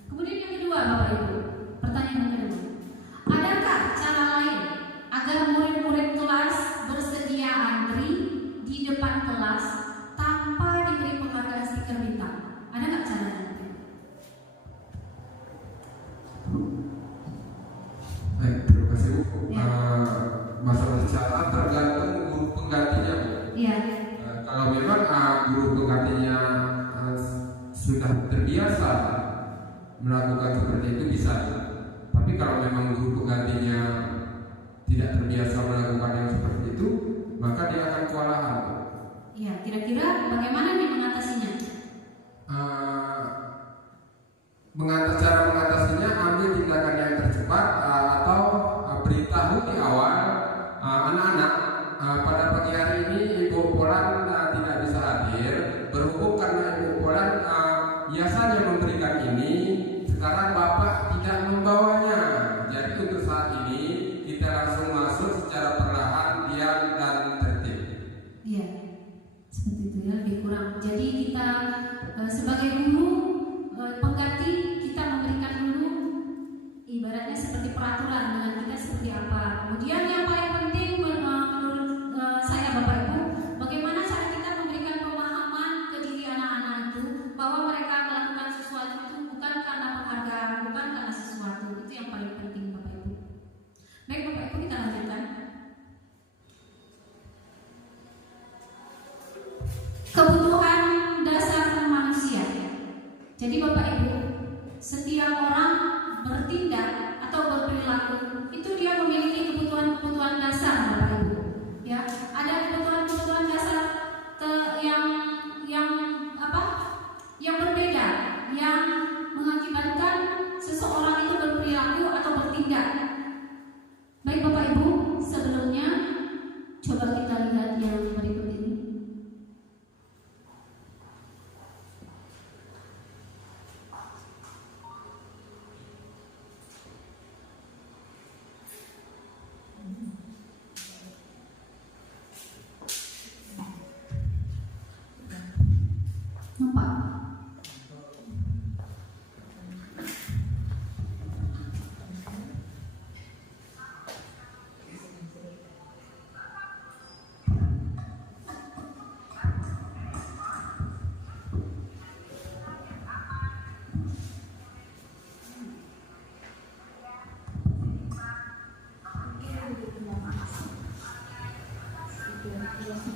Kemudian yang kedua Bapak Ibu, pertanyaan yang kedua, adakah cara melakukan seperti itu bisa. Tapi kalau memang guru penggantinya tidak terbiasa melakukan yang seperti itu, maka dia akan kewalahan. Ya, kira-kira bagaimana nih mengatasinya? Cara mengatasinya, ambil tindakan yang tercepat atau beritahu di awal anak-anak pada pagi hari ini Ibu Polan tidak bisa hadir, berhubung karena Ibu Polan biasanya memberikan ini, sekarang Bapak tidak membawanya. Jadi untuk saat ini kita langsung masuk secara perlahan, diam dan tertib. Iya, seperti itu ya, lebih kurang. Jadi kita sebagai guru pengganti, kita memberikan dulu ibaratnya seperti peraturan dengan kita seperti apa. Kemudian yang paling penting menurut saya Bapak Ibu, bagaimana cara kita memberikan pemahaman ke diri anak-anak itu bahwa mereka melakukan sesuatu itu bukan karena penghargaan, bukan karena sesuatu. Itu yang paling penting Bapak Ibu. Baik Bapak Ibu, kita lanjutkan. Kebutuhan dasar manusia. Jadi Bapak Ibu, setiap orang bertindak atau berperilaku itu dia memiliki kebutuhan-kebutuhan dasar Bapak Ibu. Ya, ada kebutuhan-kebutuhan dasar yang berbeda, yang mengakibatkan seseorang itu berperilaku atau bertindak. Baik Bapak Ibu, sebelumnya coba kita lihat yang berikut ini.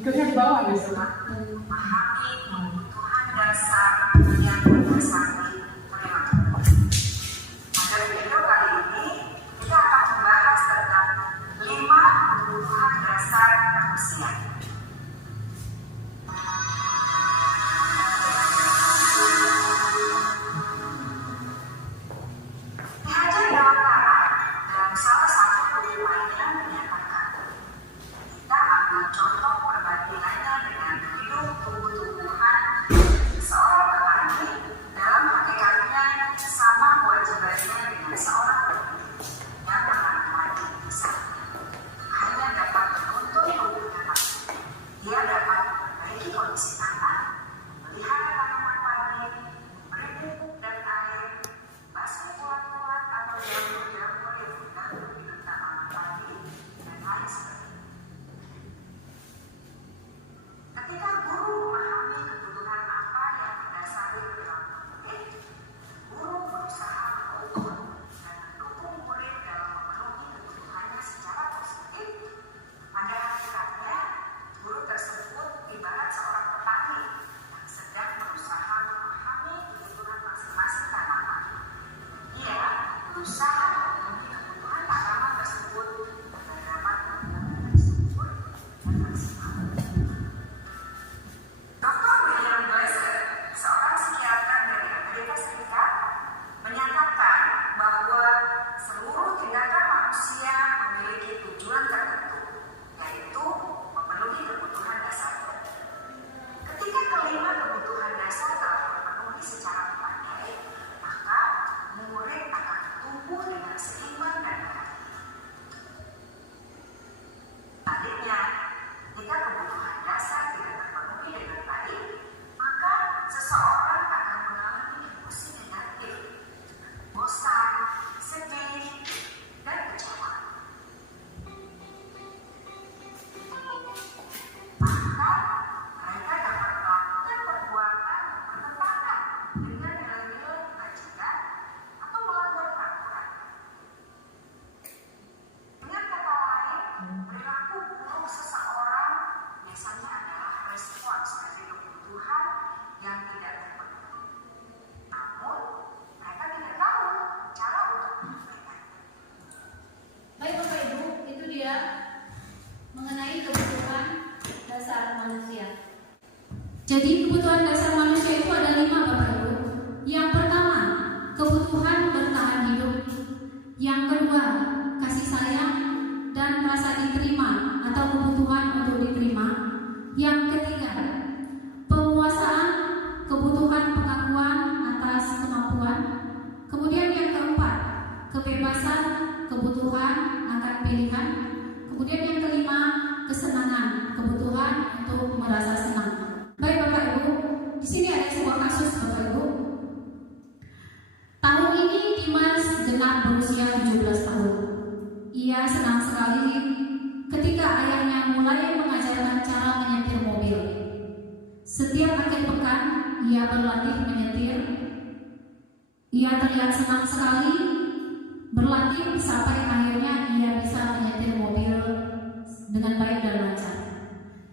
Ikutnya di bawah besok. Memahami kebutuhan dasar yang berdasarkan perilaku. Pada video kali ini kita akan membahas tentang 5 kebutuhan dasar manusia. Diajar Dewantara dalam salah satu buku lainnya menyatakan, kita ambil contoh perbandingannya dengan hidup tumbuh-tumbuhan seorang petani dalam Jadi kebutuhan dasar manusia itu ada 5, Bapak Ibu. Yang pertama, kebutuhan bertahan hidup. Yang kedua, kasih sayang dan merasa diterima atau kebutuhan untuk diterima. Yang ketiga, penguasaan, kebutuhan pengakuan atas kemampuan. Kemudian yang keempat, kebebasan, kebutuhan akan pilihan. Kemudian yang kelima, kesenangan, kebutuhan untuk merasa senang. Baik Bapak Ibu, di sini ada sebuah kasus Bapak Ibu. Tahun ini Dimas genap berusia 17 tahun. Ia senang sekali ketika ayahnya mulai mengajarkan cara menyetir mobil. Setiap akhir pekan ia berlatih menyetir. Ia terlihat senang sekali berlatih sampai akhirnya ia bisa menyetir mobil dengan baik dan lancar.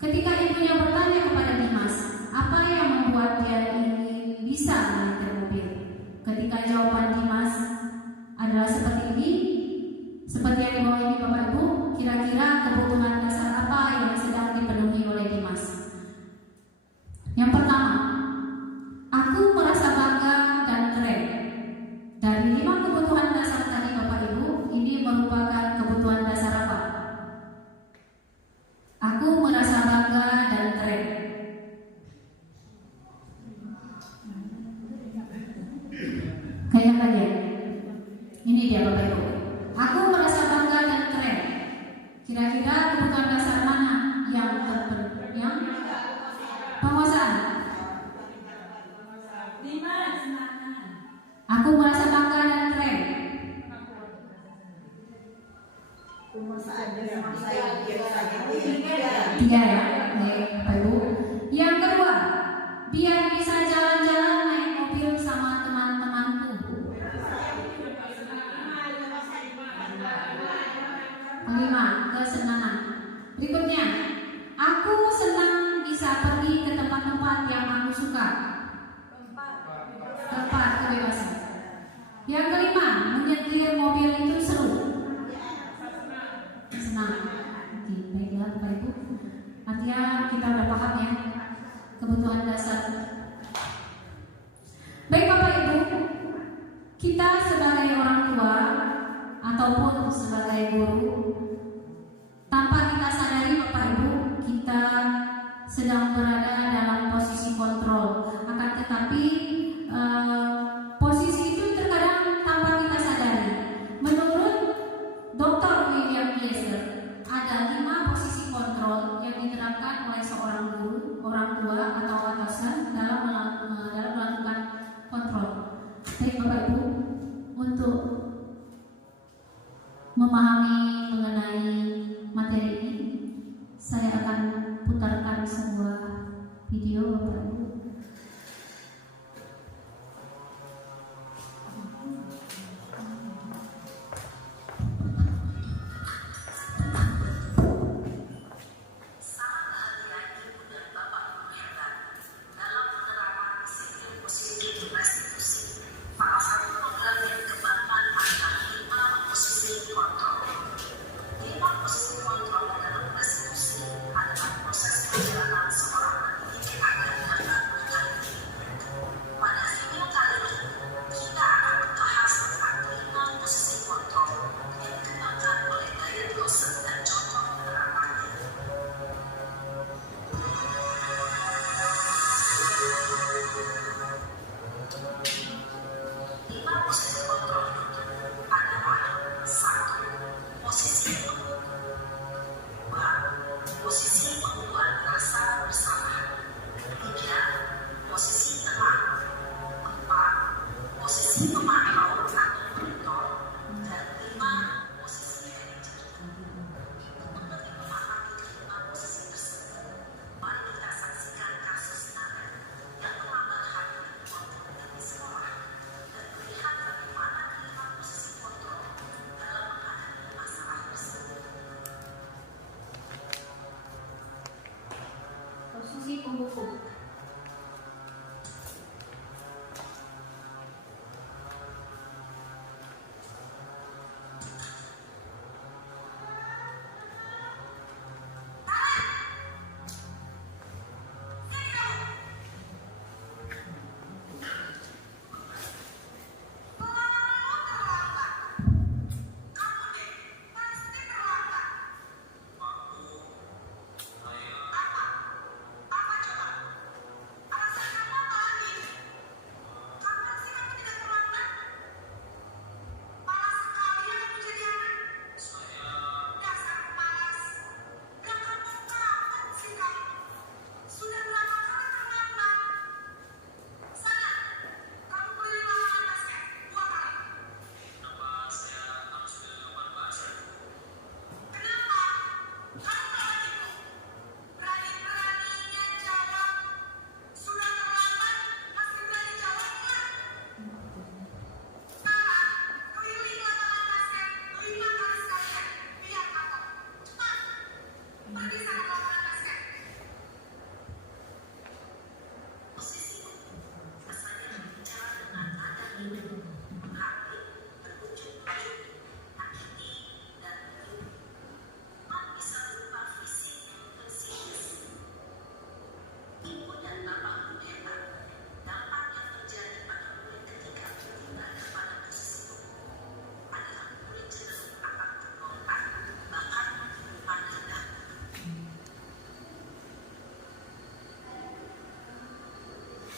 Ketika ibunya bertanya kepada Dimas, apa yang membuat dia ingin bisa menyetir mobil? Ketika jawaban Dimas adalah seperti ini, seperti yang di bawah ini Bapak Ibu, kira-kira kebutuhan dasar apa yang sedang dipenuhi oleh Dimas? Yang pertama, aku merasa bangga dan keren. Dari 5 kebutuhan dasar tadi Bapak Ibu, ini merupakan kebutuhan dasar apa? Aku merasa bangga dan keren. Kayak tadi ya? Ini dia Bapak Ibu. Aku merasa bangga dan keren. Kira-kira kebutuhan dasar mana yang terpenuhi? Yang penguasaan. Aku merasa bangga dan keren. Tiga ya, Bapak Ibu. Yang kedua, biar bisa jalan-jalan naik mobil sama teman-temanku. Kelima, kesenangan. Berikutnya, aku senang bisa pergi ke tempat-tempat yang aku suka. Keempat, kebebasan. Yang kelima, menyetir mobil itu seru. Senang. Oke, baiklah Bapak Ibu. Artinya kita udah paham ya kebutuhan dasar. Baik Bapak Ibu, kita sebagai orang tua ataupun sebagai guru, tanpa kita sadari Bapak Ibu, kita sedang berada dalam posisi kontrol. Akan tetapi posisi itu terkadang tanpa kita sadari. Menurut Dr. William Glasser, ada 5 posisi kontrol yang diterapkan oleh seorang guru, orang tua atau atasan dalam melakukan kontrol. Baik Bapak Ibu, untuk memahami mengenai materi ini, saya akan putarkan sebuah video Bapak Ibu. Posisi pembuku.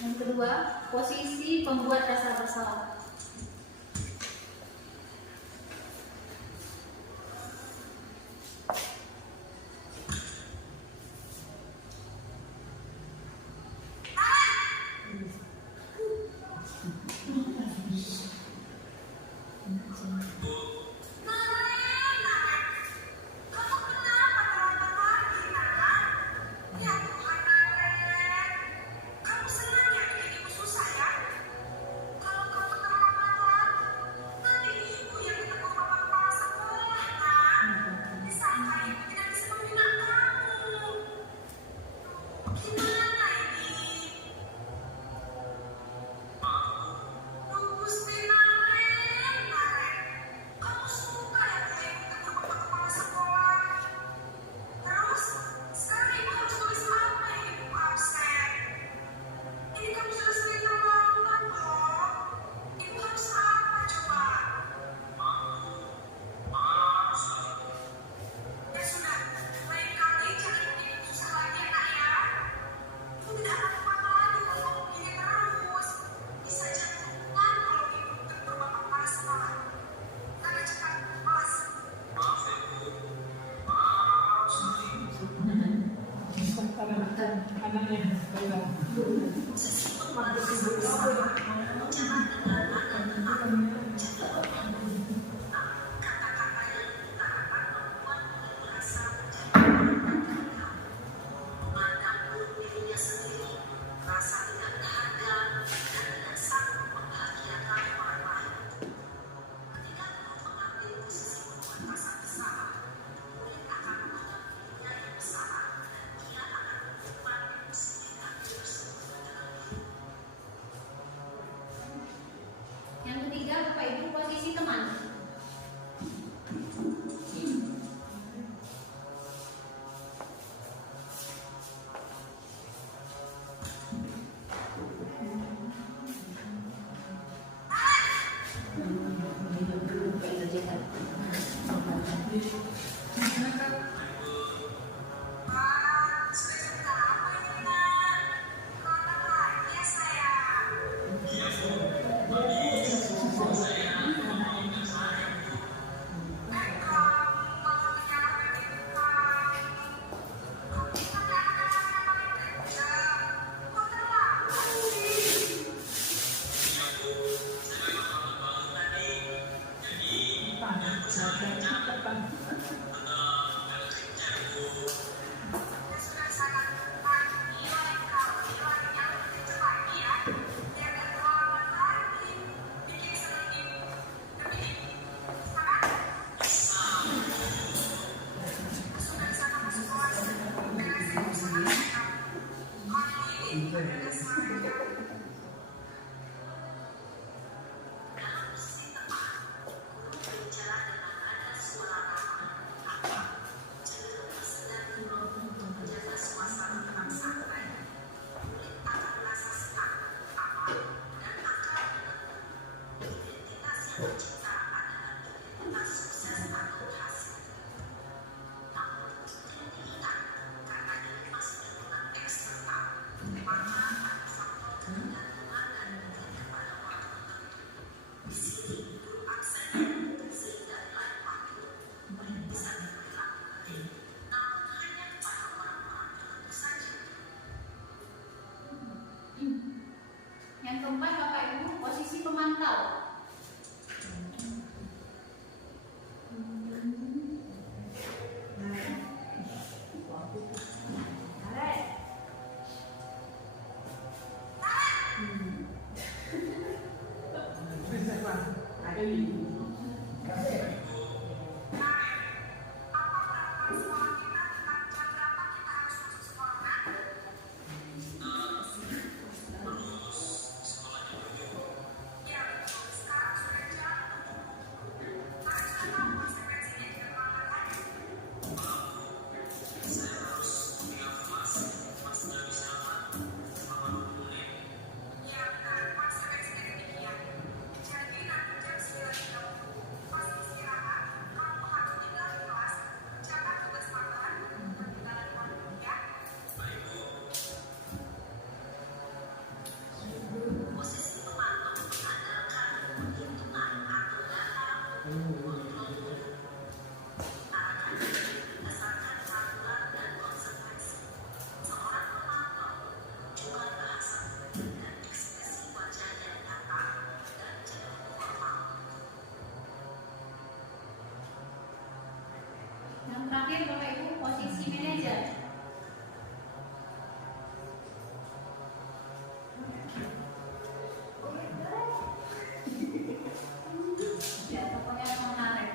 Yang kedua, posisi pembuat rasa bersalah. Kamu senang ya bikin ibu susah ya? Kalau kamu terlambat, nanti ibu yang ketemu bapak kepala sekolah kan? Disangka ibu tidak bisa membina kamu. Gimana ini? Gusti Naren, kamu suka ya punya ibu ketemu bapak kepala sekolah? Terus, sekarang ibu harus tulis apa yang ibu absen? Ini kamu sudah sering terlambat loh. Ibu harus apa coba? Ya sudah, lain kali jangan bikin ibu susah lagi ya nak ya. Ibu tidak akan kuat lagi kalau kamu begini terus. Bisa jantungan kalau ibu ketemu bapak kepala sekolah. Karena cepat kelas. Kata-kata yang kita akan membuat ibu merasa memandang buruk dirinya sendiri, merasa tidak berharga, dan tidak sanggup membahagiakan orang lain. Ketika guru mengambil posisi membuat rasa bersalah, murid akan menganggap dirinya yang bersalah, dan dia akan melakukan emosi negatif tersebut dengan diri. Yang ketiga, Bapak Ibu, posisi teman. Sudah sebentar apa ini nak? Kapan lagi ya sayang? terakhir Bapak Ibu posisi manajer. Ya, pokoknya menarik.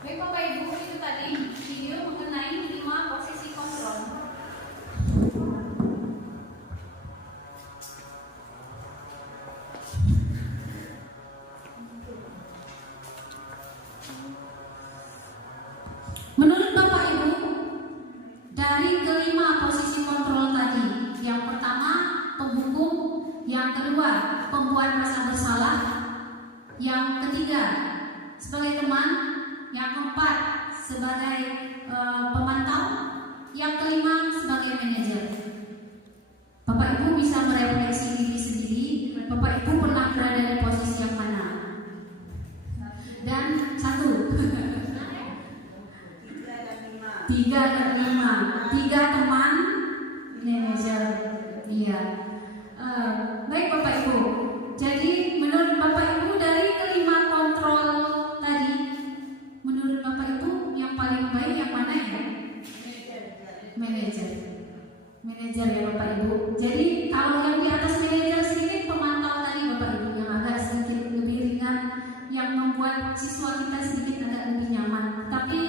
Baik Bapak Ibu, itu tadi video mengenai 5 posisi kontrol. Menurut Bapak Ibu, dari kelima posisi kontrol tadi, yang pertama penghukum, yang kedua pembuat merasa bersalah, yang ketiga sebagai teman, yang keempat sebagai pemantau, yang kelima sebagai manajer. Bapak Ibu bisa merefleksi diri sendiri, Bapak Ibu pernah berada di posisi yang mana? Dan 1 3 dan 5, 3 teman, manajer. Iya. Baik Bapak Ibu. Jadi menurut Bapak Ibu dari kelima kontrol tadi, menurut Bapak Ibu yang paling baik yang mana ya? Manajer. Manajer ya Bapak Ibu. Jadi kalau yang di atas manajer sedikit pemantau tadi Bapak Ibu, yang agak sedikit lebih ringan, yang membuat siswa kita sedikit agak lebih nyaman. Tapi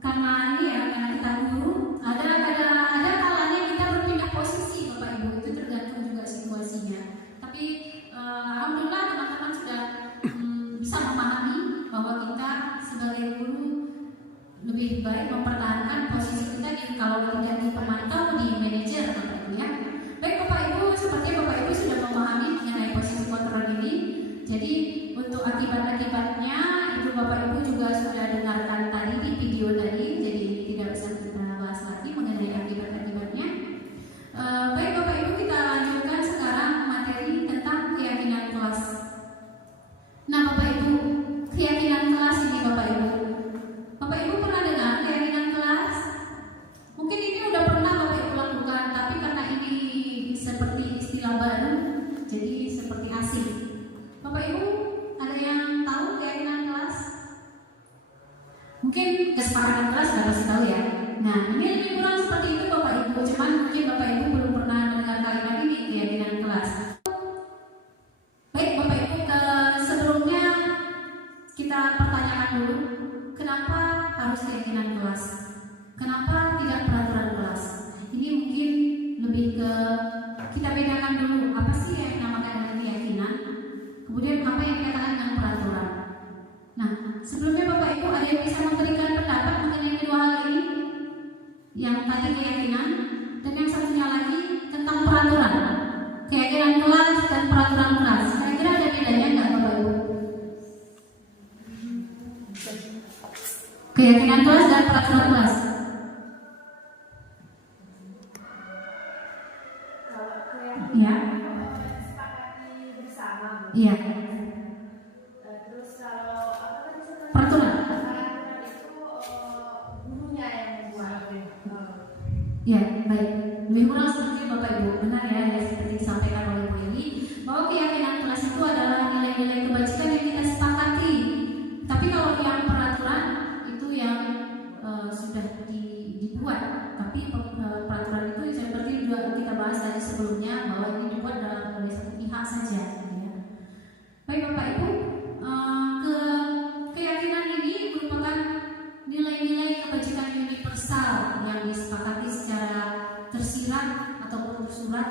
karena ini ya, karena kita guru, ada kalanya kita berpindah posisi Bapak Ibu, itu tergantung juga situasinya. Tapi alhamdulillah teman-teman sudah bisa memahami bahwa kita sebagai guru lebih baik mempertahankan posisi kita kalau tidak di pemantau, di manajer Bapak Ibu ya. Baik Bapak Ibu, seperti Bapak Ibu sudah memahami mengenai posisi kontrol ini. Jadi untuk akibat-akibatnya itu Bapak Ibu juga sudah dengarkan tadi di video tadi, jadi tidak usah kita bahas lagi mengenai akibat-akibatnya. Baik Bapak Ibu, kita lanjutkan sekarang materi tentang keyakinan kelas. Nah Bapak Ibu, keyakinan kelas ini Bapak Ibu pernah dengar keyakinan kelas? Mungkin ini udah pernah Bapak Ibu lakukan, tapi karena ini seperti istilah baru, jadi seperti asing. Bapak Ibu ada yang tahu keyakinan kelas? Mungkin kesepakatan kelas nggak pasti tahu ya. Nah ini lebih kurang seperti itu Bapak Ibu, cuman mungkin Bapak Ibu belum pernah mendengar kalimat ini, keyakinan kelas. Baik Bapak Ibu, sebelumnya kita pertanyakan dulu, kenapa harus keyakinan kelas? Kenapa tidak peraturan kelas? Ini mungkin lebih ke kita bedakan dulu apa sih yang dinamakan dengan keyakinan, kemudian apa yang dikatakan dengan peraturan. Nah, sebelumnya Bapak Ibu ada yang bisa memberikan pendapat mengenai kedua hal ini? Yang tadi keyakinan dan yang satunya lagi tentang peraturan. Keyakinan kelas dan peraturan kelas. Iya. Iya. Terus kalau apa tadi sebenarnya? Peraturan. Itu gurunya yang membuat. Ya, baik. Lebih kurang seperti Bapak Ibu, benar ya, seperti disampaikan oleh Bu Eli, bahwa keyakinan kelas itu adalah nilai-nilai kebajikan yang kita sepakati. Tapi kalau yang peraturan itu yang sudah dibuat, tapi peraturan itu seperti juga kita bahas tadi sebelumnya bahwa ini dibuat oleh satu pihak saja. Ya. Baik Bapak Ibu, keyakinan ini merupakan nilai-nilai kebajikan universal yang disepakati secara tersirat ataupun tersurat,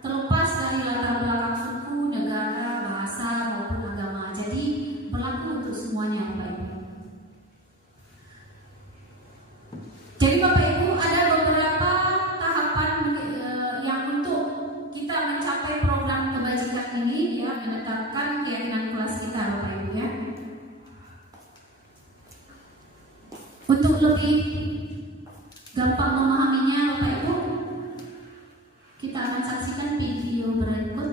terlepas dari latar belakang suku, negara, bahasa maupun agama. Jadi berlaku untuk semuanya, Bapak Ibu. Jadi Bapak Ibu, ada beberapa tahapan yang untuk kita mencapai program kebajikan ini, ya, menetapkan keyakinan kelas kita, Bapak Ibu ya. Untuk lebih gampang memahaminya, Bapak Ibu, kita akan saksikan video berikut.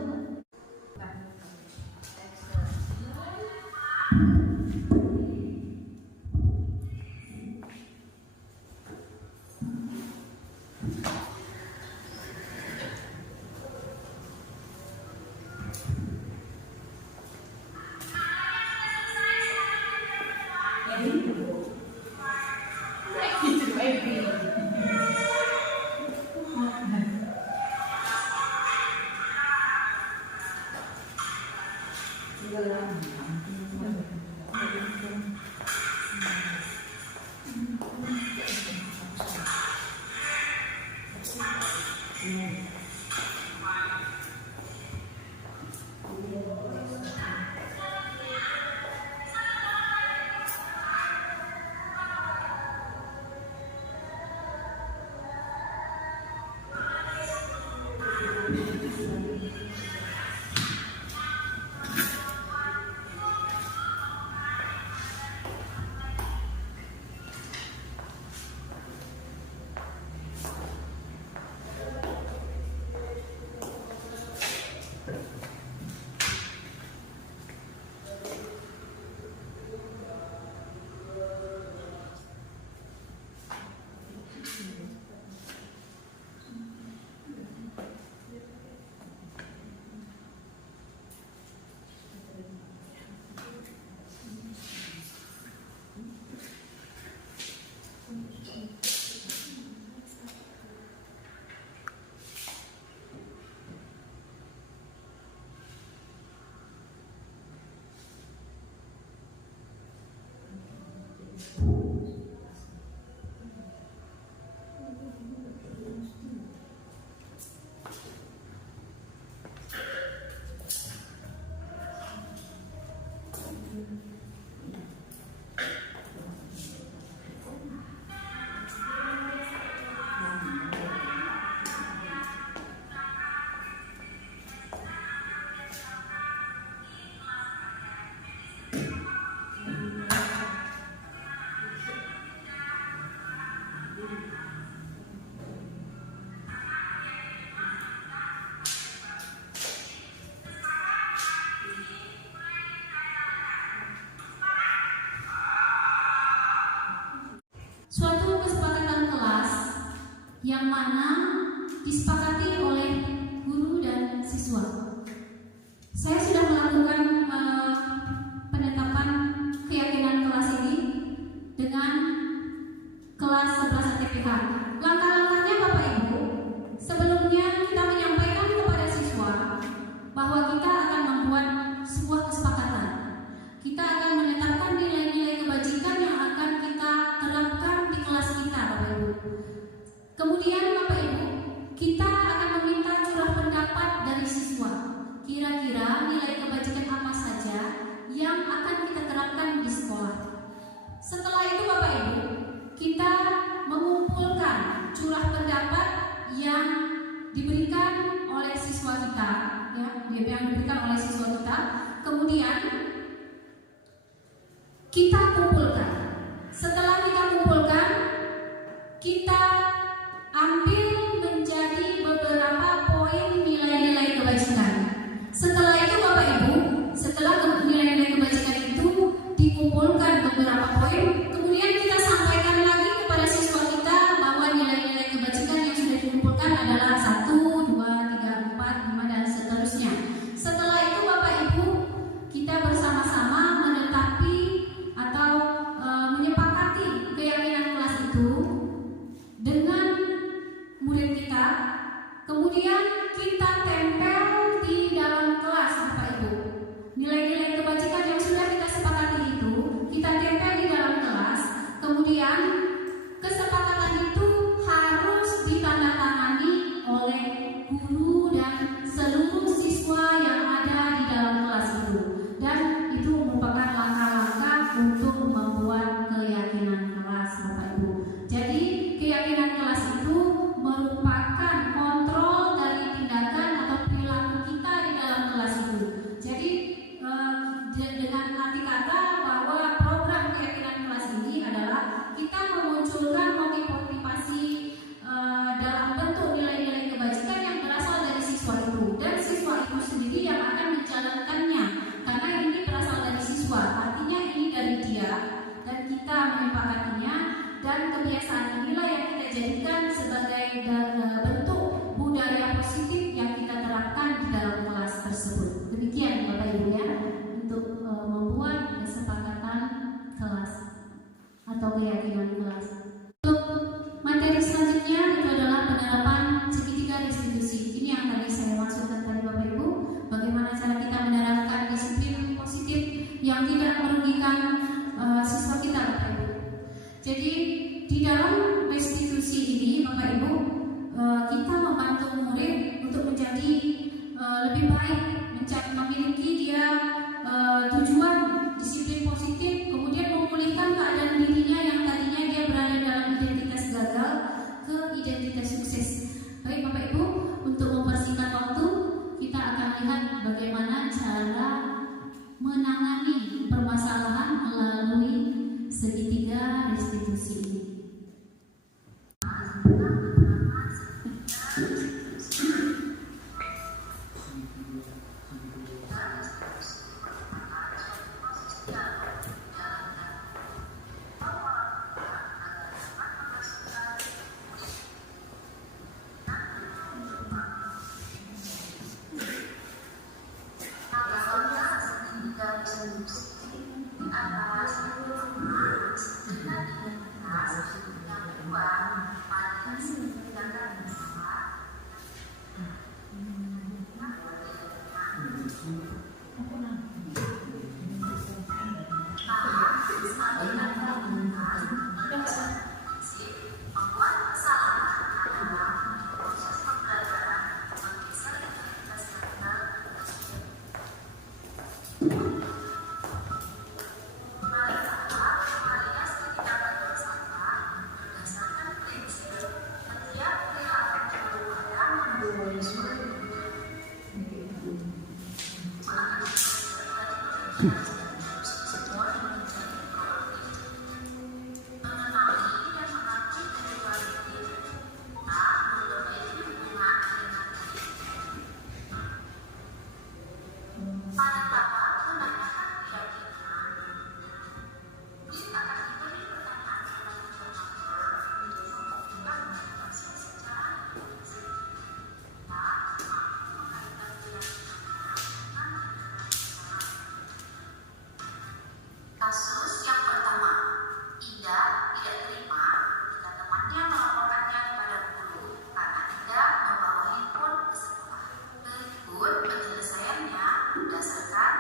Suatu kesepakatan kelas yang mana disepakati oleh guru dan siswa. Saya sudah melakukan penetapan keyakinan kelas ini dengan kelas 11 ATPH. Langkah-langkahnya Bapak Ibu, sebelumnya kita menyampaikan kepada siswa bahwa kita akan membuat sebuah kesepakatan. Kita akan menetapkan nilai-nilai kebajikan yang akan kita terapkan di kelas kita, Bapak Ibu. Kemudian Bapak Ibu, kita akan meminta curah pendapat dari siswa. Kira-kira nilai kebajikan apa saja yang akan kita terapkan di sekolah. Setelah itu Bapak Ibu, kita mengumpulkan curah pendapat yang diberikan oleh siswa kita, ya, yang diberikan oleh siswa kita. Kemudian kita kumpulkan. Setelah kita kemudian kita tempel di dalam kelas Bapak Ibu. Nilai-nilai kebajikan yang sudah kita sepakati itu kita tempel di dalam kelas. Kemudian kesepakatan itu harus ditandatangani oleh guru dan seluruh siswa yang ada di dalam kelas itu. Dan itu merupakan langkah-langkah untuk membuat keyakinan kelas Bapak Ibu. Jadi keyakinan kelas itu merupakan kontrol dari tindakan atau perilaku kita di dalam kelas itu. Jadi dengan arti kata bahwa program keyakinan kelas ini adalah kita memunculkan motivasi dalam bentuk nilai-nilai kebajikan yang berasal dari siswa itu, dan siswa itu sendiri yang akan menjalankannya, karena ini berasal dari siswa, artinya ini dari dia dan kita menyepakatinya, dan kebiasaan inilah yang kita jadikan sebagai bentuk budaya positif yang kita terapkan di dalam kelas tersebut. Demikian Bapak Ibu ya, untuk membuat kesepakatan kelas atau keyakinan kelas. Untuk materi selanjutnya itu adalah penerapan segitiga restitusi. Ini yang tadi saya maksudkan tadi Bapak Ibu, bagaimana cara kita menerapkan disiplin positif yang tidak merugikan siswa kita Bapak Ibu. Jadi di dalam restitusi ini Bapak Ibu, kita membantu murid untuk menjadi lebih baik, memiliki dia tujuan disiplin positif, kemudian memulihkan keadaan dirinya yang tadinya dia berada dalam identitas gagal ke identitas sukses. Baik Bapak Ibu, untuk mempersingkat waktu, kita akan lihat bagaimana cara menangani permasalahan melalui segitiga restitusi ini. Kasus yang pertama, Ida tidak terima jika temannya melaporkannya kepada guru karena Ida membawa handphone ke sekolah. Berikut penyelesaiannya berdasarkan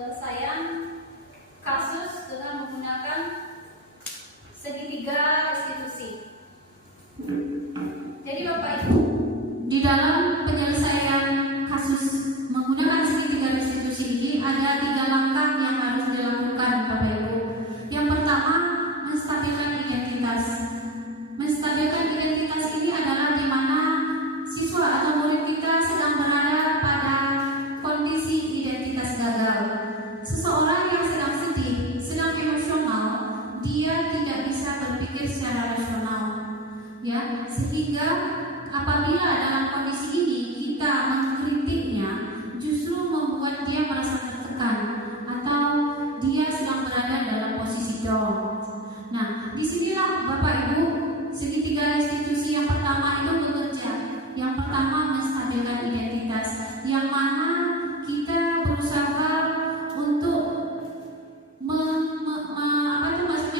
penyelesaian kasus dengan menggunakan segitiga restitusi. Jadi Bapak Ibu, di dalam penyelesaian kasus menggunakan segitiga restitusi ini ada 3 langkah yang harus dilakukan Bapak Ibu. Yang pertama, menstabilkan identitas. Menstabilkan identitas ini adalah di mana siswa atau murid kita sedang berada pada kondisi identitas gagal. Seseorang yang sedang sedih, sedang emosional, dia tidak bisa berpikir secara rasional, ya, sehingga apabila dalam kondisi ini kita mengkritiknya, justru membuat dia merasa tertekan atau dia sedang berada dalam posisi down. Nah, disinilah Bapak Ibu segitiga restitusi yang pertama itu bekerja. Yang pertama menstabilkan identitas, yang mana kita berusaha untuk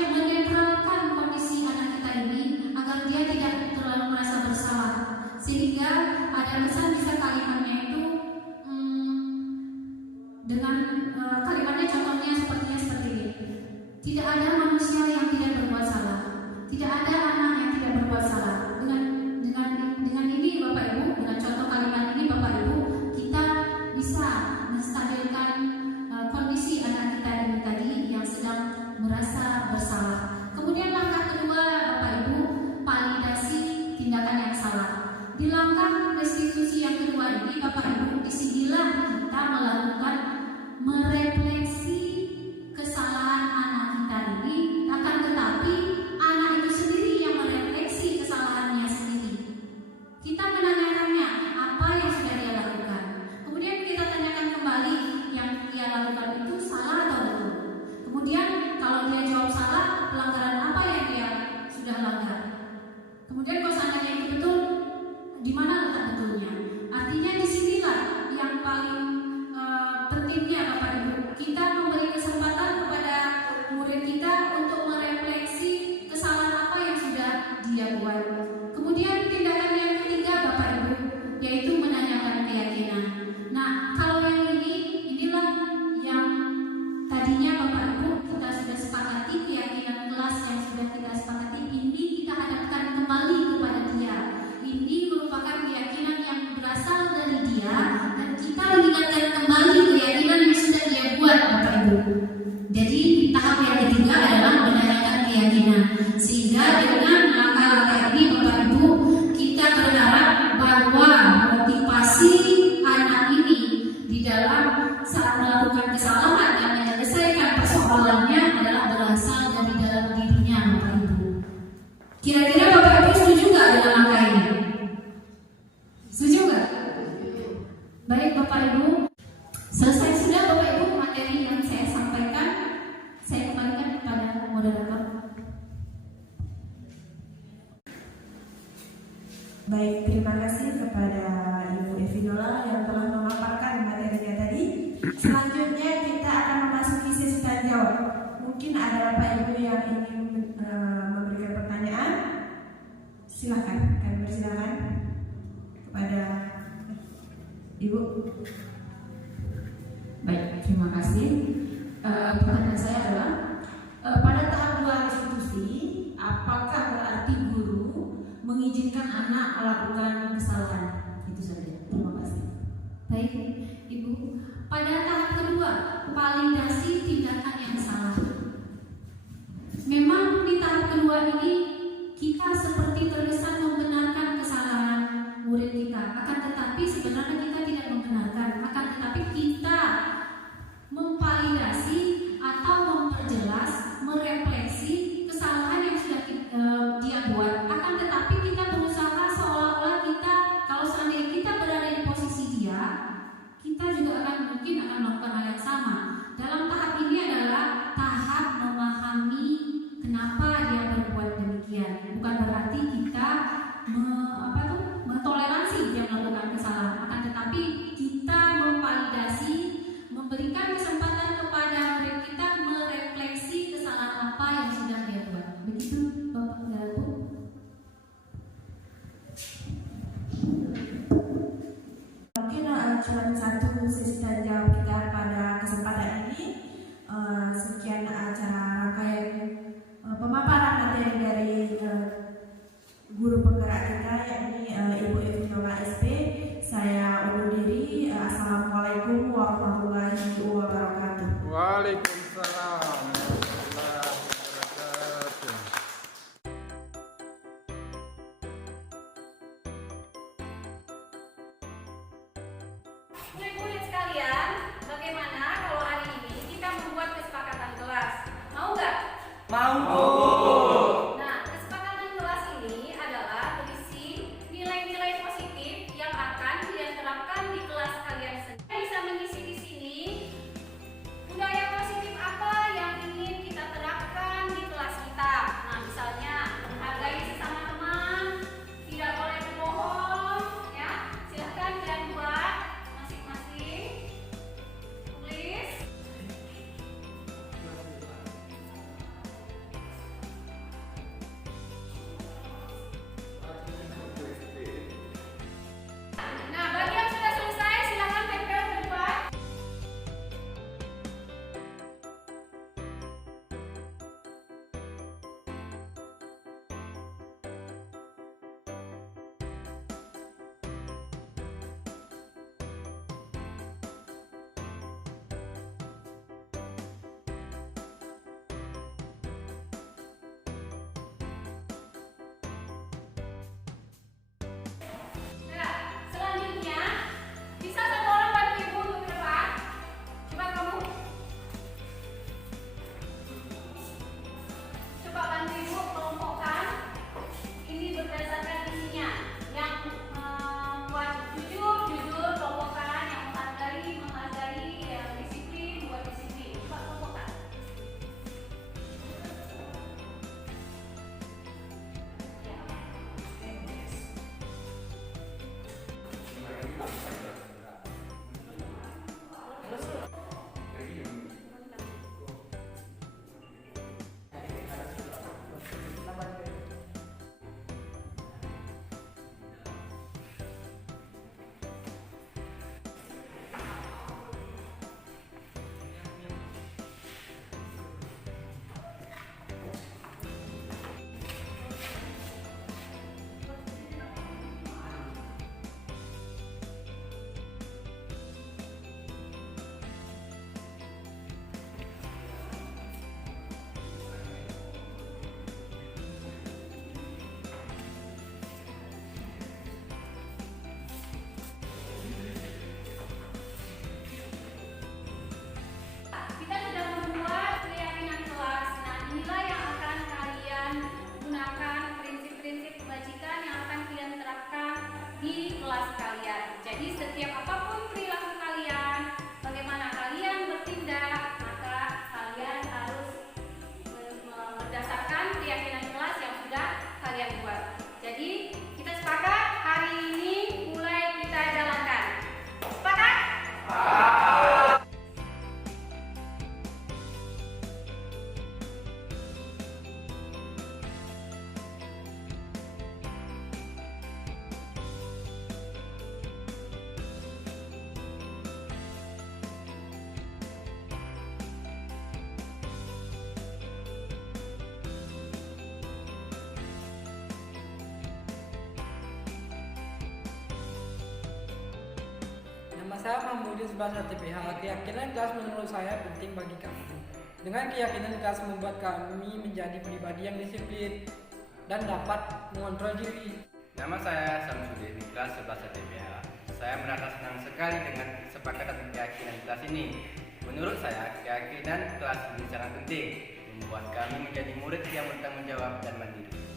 menetralkan kondisi anak kita ini agar dia tidak terlalu merasa bersalah, sehingga ada pesan bisa kalimatnya itu dengan kalimatnya contohnya seperti ini. Tidak ada manusia yang tidak berbuat salah, tidak ada anak yang tidak berbuat salah. Dengan ini Bapak Ibu, dengan contoh kalimat ini Bapak Ibu, kita bisa menstabilkan kondisi anak kita ini tadi yang sedang merasa bersalah. Kemudian langkah kedua Bapak Ibu, validasi tindakan yang salah. Di langkah restitusi yang kedua ini Bapak Ibu, disinilah kita melakukan merefleksi kesalahan anak kita ini, akan tetapi anak itu sendiri yang merefleksi kesalahannya sendiri. Kita menanyakannya apa yang sudah dia lakukan, kemudian kita tanyakan kembali yang dia lakukan itu salah atau betul. Kemudian kalau dia jawab salah, pelanggaran apa yang dia sudah langgar. Kemudian kalau seandainya itu betul, di mana letak betulnya? Artinya disinilah yang paling pentingnya Bapak Ibu, kita memberi kesempatan kepada murid kita untuk merefleksi kesalahan apa yang sudah dia buat. Kemudian tindakan yang ketiga Bapak Ibu, yaitu menanyakan keyakinan. Nah, kalau yang inilah yang tadinya Bapak Ibu kita sudah sepakati, keyakinan kelas yang sudah kita sepakati ini kita hadapkan kembali kepada dia. Ini merupakan keyakinan yang berasal dari dia dan kita mengingatkan kembali keyakinan yang sudah dia buat Bapak Ibu. Jadi tahap yang ketiga adalah menanyakan keyakinan, sehingga dengan langkah-langkah ini Bapak Ibu kita berharap bahwa motivasi anak ini di dalam saat melakukan kesalahan dan menyelesaikan persoalannya adalah berasal dari dalam dirinya Bapak Ibu. Kira-kira Bapak Ibu setuju nggak dengan langkah ini? Setuju nggak? Baik Bapak Ibu, selesai sudah Bapak Ibu materi yang saya sampaikan. Saya kembalikan kepada moderator. Baik, terima kasih kepada Ibu Evinola yang telah memaparkan materinya tadi. Selanjutnya kita akan memasuki sesi tanya jawab. Mungkin ada Bapak Ibu yang ingin memberikan pertanyaan. Silakan, kami persilakan kepada Ibu. Baik, terima kasih. Pertanyaan saya adalah pada tahap 2 restitusi, apakah berarti guru mengizinkan anak melakukan kesalahan? Itu saja. Terima kasih. Baik Ibu, pada tahap kedua validasi tindakan yang salah. Memang di tahap kedua ini kita seperti terkesan membenarkan kesalahan murid kita, akan tetapi sebenarnya kita tidak membenarkan, akan tetapi kita memvalidasi atau memperjelas, merefleksi kesalahan yang sudah dia buat. Akan tetapi kita berusaha seolah-olah kita, kalau seandainya kita berada di posisi dia, kita juga akan mungkin akan sekian acara rangkaian pemaparan materi dari guru penggerak kita, yakni Ibu Evinola SP. Saya undur diri. Assalamualaikum warahmatullahi wabarakatuh. Waalaikumsalam warahmatullahi wabarakatuh. Murid-murid sekalian, bagaimana kalau hari ini kita membuat kesepakatan kelas? Mau nggak? Mau. Nah, kesepakatan kelas ini adalah berisi nilai-nilai positif yang akan kalian terapkan di kelas kalian sendiri. Kalian bisa mengisi di sini budaya positif apa yang ingin kita terapkan di kelas kita. Nah, misalnya hargai sesama teman, tidak boleh berbohong, ya. Silahkan kalian buat masing-masing, tulis. Nah, bagi yang sudah selesai, silahkan tempel ke depan. Nah, selanjutnya bisa satu orang bantu ibu untuk ke depan. Coba kamu. Coba bantu ibu kelompokkan. Ini berdasarkan isinya. Yang buat jujur, kelompokkan. Yang menghargai, yang disiplin, buat disiplin. Coba kelompokkan. Kita sudah membuat keyakinan kelas. Nah, inilah yang akan kalian gunakan, prinsip-prinsip kebajikan yang akan kalian terapkan di kelas kalian. Jadi setiap apapun perilaku kalian, bagaimana kalian bertindak, maka kalian harus berdasarkan keyakinan kelas yang sudah kalian buat. Jadi kita sepakat hari ini mulai kita jalankan. Sepakat? Nama saya Mahmudin Subasa TPH. Keyakinan kelas menurut saya penting bagi kami. Dengan keyakinan kelas membuat kami menjadi pribadi yang disiplin dan dapat mengontrol diri. Nama saya Samsudin, kelas 11 TPH. Saya merasa senang sekali dengan kesepakatan keyakinan kelas ini. Menurut saya, keyakinan kelas ini sangat penting, membuat kami menjadi murid yang bertanggung jawab dan mandiri.